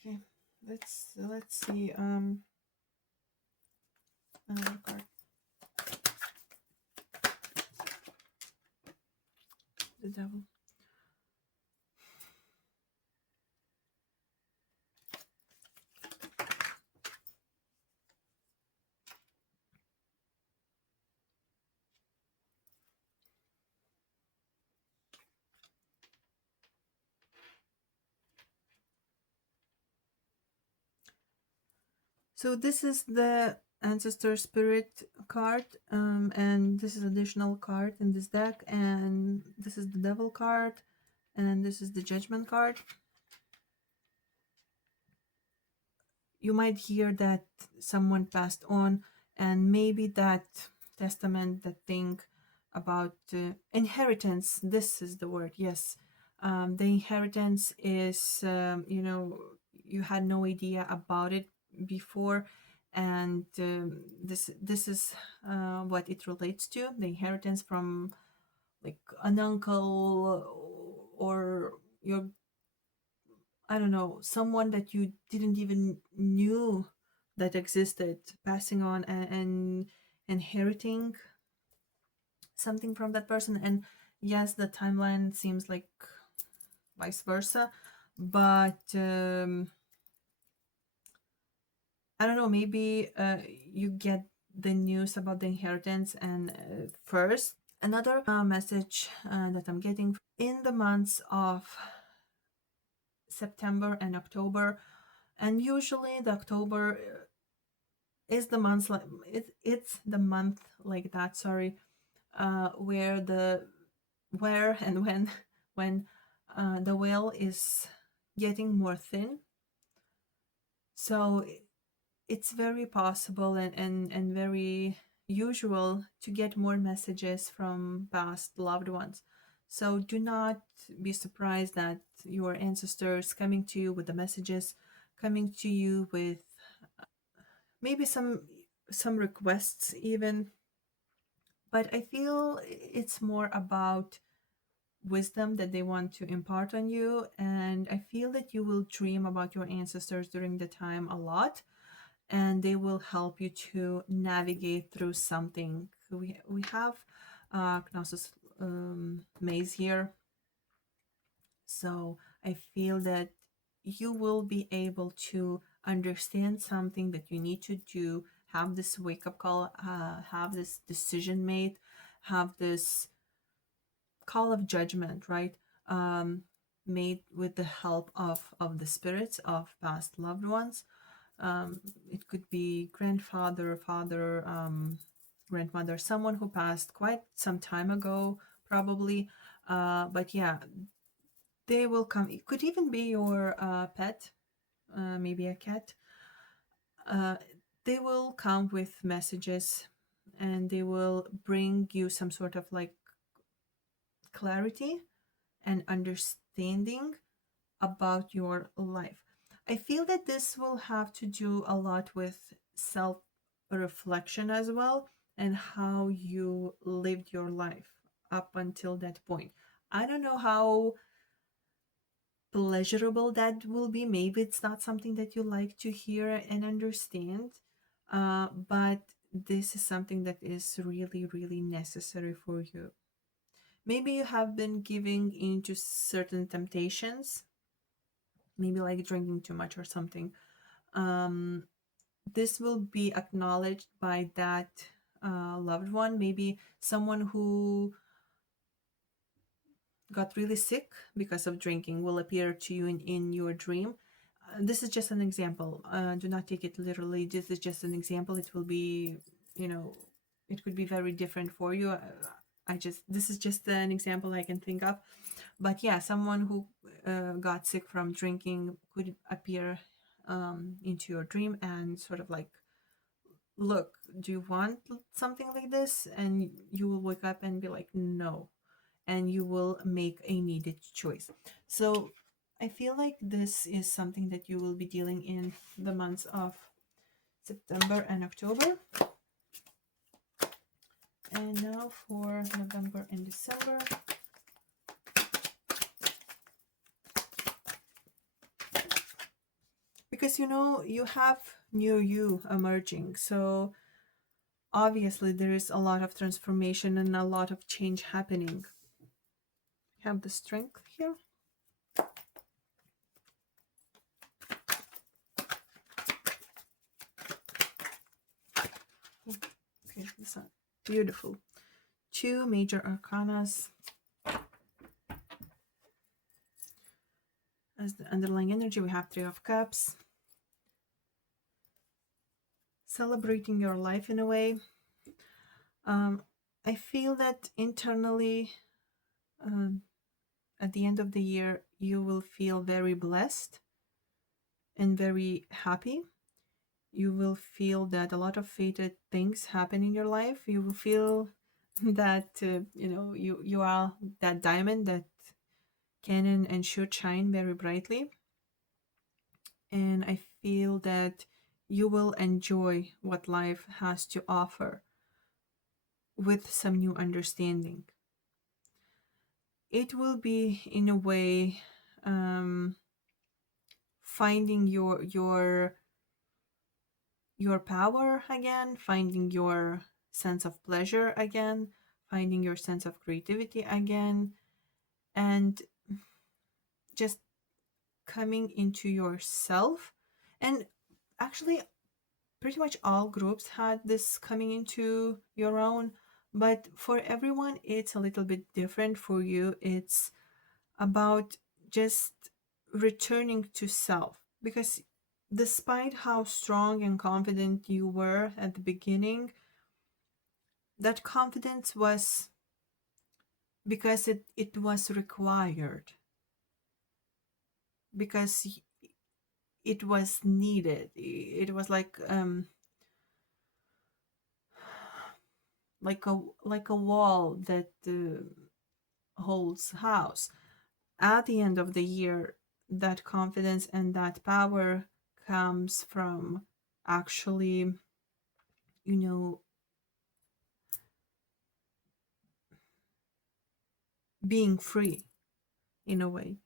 Okay, let's see. Another card. The devil. So this is the ancestor spirit card, and this is additional card in this deck, and this is the devil card, and this is the judgment card. You might hear that someone passed on, and maybe that testament, that thing about inheritance, this is the word, yes. The inheritance is, you had no idea about it before, and this is what it relates to, the inheritance from like an uncle or your, I don't know, someone that you didn't even knew that existed, passing on and inheriting something from that person. And yes, the timeline seems like vice versa, but I don't know, maybe you get the news about the inheritance and first, Another message that I'm getting in the months of September and October, and usually the October is the month like it's the month like that, sorry, where and when the veil is getting more thin. So it's very possible and very usual to get more messages from past loved ones. So do not be surprised that your ancestors coming to you with the messages, coming to you with maybe some requests even. But I feel it's more about wisdom that they want to impart on you, and I feel that you will dream about your ancestors during the time a lot, and they will help you to navigate through something. We have Knossos maze here, so I feel that you will be able to understand something that you need to do, have this wake up call, have this decision made, have this call of judgment, right? Made with the help of the spirits of past loved ones. It could be grandfather, father, grandmother, someone who passed quite some time ago, probably. But yeah, they will come. It could even be your pet, maybe a cat. Uh, they will come with messages and they will bring you some sort of like clarity and understanding about your life. I feel that this will have to do a lot with self reflection as well, and how you lived your life up until that point. I don't know how pleasurable that will be. Maybe it's not something that you like to hear and understand, but this is something that is really, really necessary for you. Maybe you have been giving into certain temptations, maybe like drinking too much or something. Um, this will be acknowledged by that loved one, maybe someone who got really sick because of drinking will appear to you in your dream. This is just an example. Do not take it literally. This is just an example. It will be, you know, it could be very different for you. This is just an example I can think of. But yeah, someone who got sick from drinking could appear into your dream and sort of like, look, do you want something like this? And you will wake up and be like, no. And you will make a needed choice. So I feel like this is something that you will be dealing in the months of September and October. And now for November and December. Because you have new you emerging. So obviously there is a lot of transformation and a lot of change happening. You have the Strength here. Okay, this one. Beautiful. Two major arcanas. As the underlying energy, we have Three of Cups. Celebrating your life in a way. I feel that internally, at the end of the year, you will feel very blessed and very happy. You will feel that a lot of fated things happen in your life. You will feel that you are that diamond that can and should shine very brightly. And I feel that you will enjoy what life has to offer with some new understanding. It will be in a way finding your power again, finding your sense of pleasure again, finding your sense of creativity again, and just coming into yourself. And actually pretty much all groups had this coming into your own. But for everyone, it's a little bit different. For you, it's about just returning to self. Because despite how strong and confident you were at the beginning, that confidence was because it was required, because it was needed. It was like a wall that holds house. At the end of the year, that confidence and that power comes from actually, you know, being free in a way.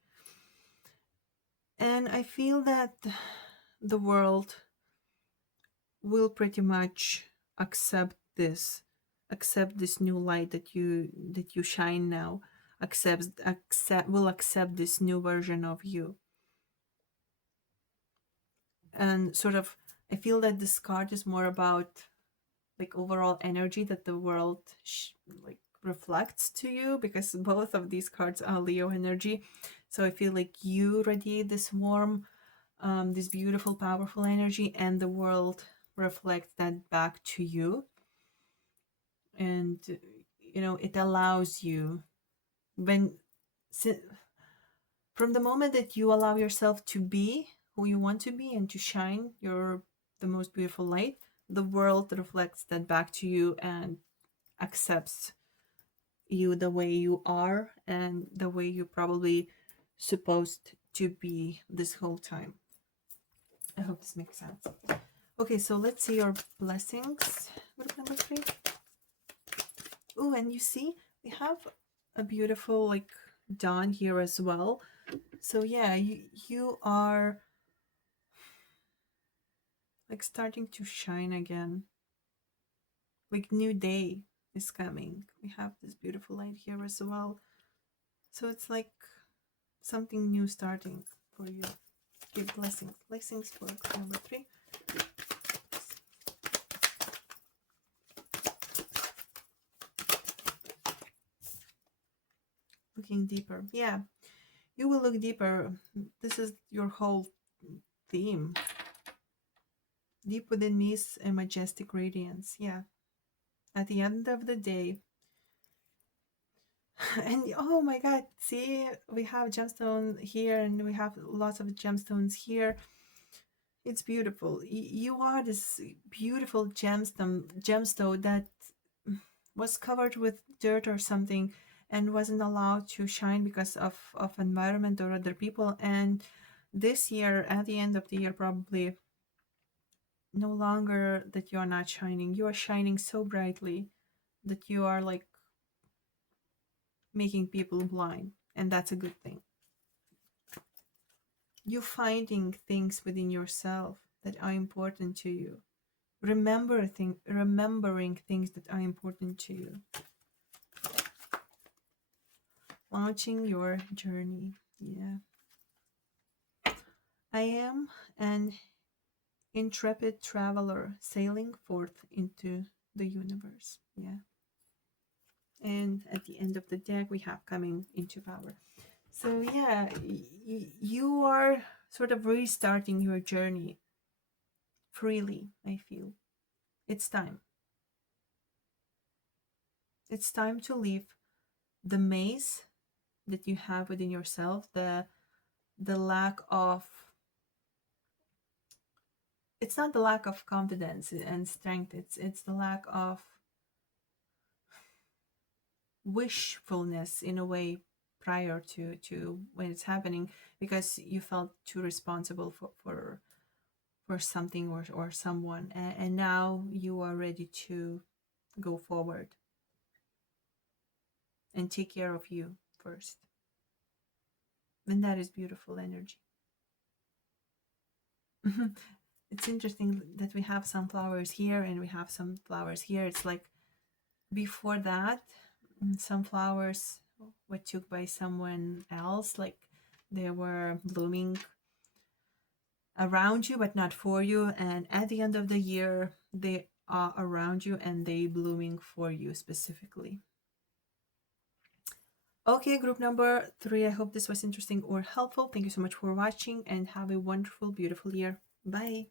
And I feel that the world will pretty much accept this new light that you shine now, will accept this new version of you. And sort of, I feel that this card is more about like overall energy that the world like reflects to you, because both of these cards are Leo energy. So I feel like you radiate this warm, this beautiful, powerful energy, and the world reflects that back to you. And it allows you, when from the moment that you allow yourself to be who you want to be and to shine your the most beautiful light, the world reflects that back to you and accepts you the way you are and the way you're probably supposed to be this whole time. I hope this makes sense. Okay, so let's see your blessings. Group number 3. Oh, and you see, we have a beautiful like dawn here as well. So yeah, you are like starting to shine again. Like new day is coming. We have this beautiful light here as well. So it's like something new starting for you. Give blessings. Blessings for number 3. Looking deeper. Yeah, you will look deeper. This is your whole theme. Deep within me is a majestic radiance. Yeah. At the end of the day, and oh my god, see, we have gemstone here and we have lots of gemstones here. It's beautiful. You are this beautiful gemstone that was covered with dirt or something and wasn't allowed to shine because of environment or other people. And this year, at the end of the year, probably no longer that you are not shining. You are shining so brightly that you are like making people blind, and that's a good thing. You finding things within yourself that are important to you. Remembering things that are important to you. Launching your journey. Yeah. I am an intrepid traveler sailing forth into the universe. Yeah. And at the end of the deck, we have coming into power. So yeah, you are sort of restarting your journey freely, I feel. It's time. It's time to leave the maze that you have within yourself, the lack of, it's not the lack of confidence and strength, it's the lack of wishfulness in a way prior to when it's happening, because you felt too responsible for something or someone, and now you are ready to go forward and take care of you first. And that is beautiful energy. It's interesting that we have some flowers here and we have some flowers here. It's like before that, some flowers were took by someone else, like they were blooming around you but not for you, and at the end of the year around you and they blooming for you specifically. Okay, group number 3, I hope this was interesting or helpful. Thank you so much for watching and have a wonderful, beautiful year. Bye.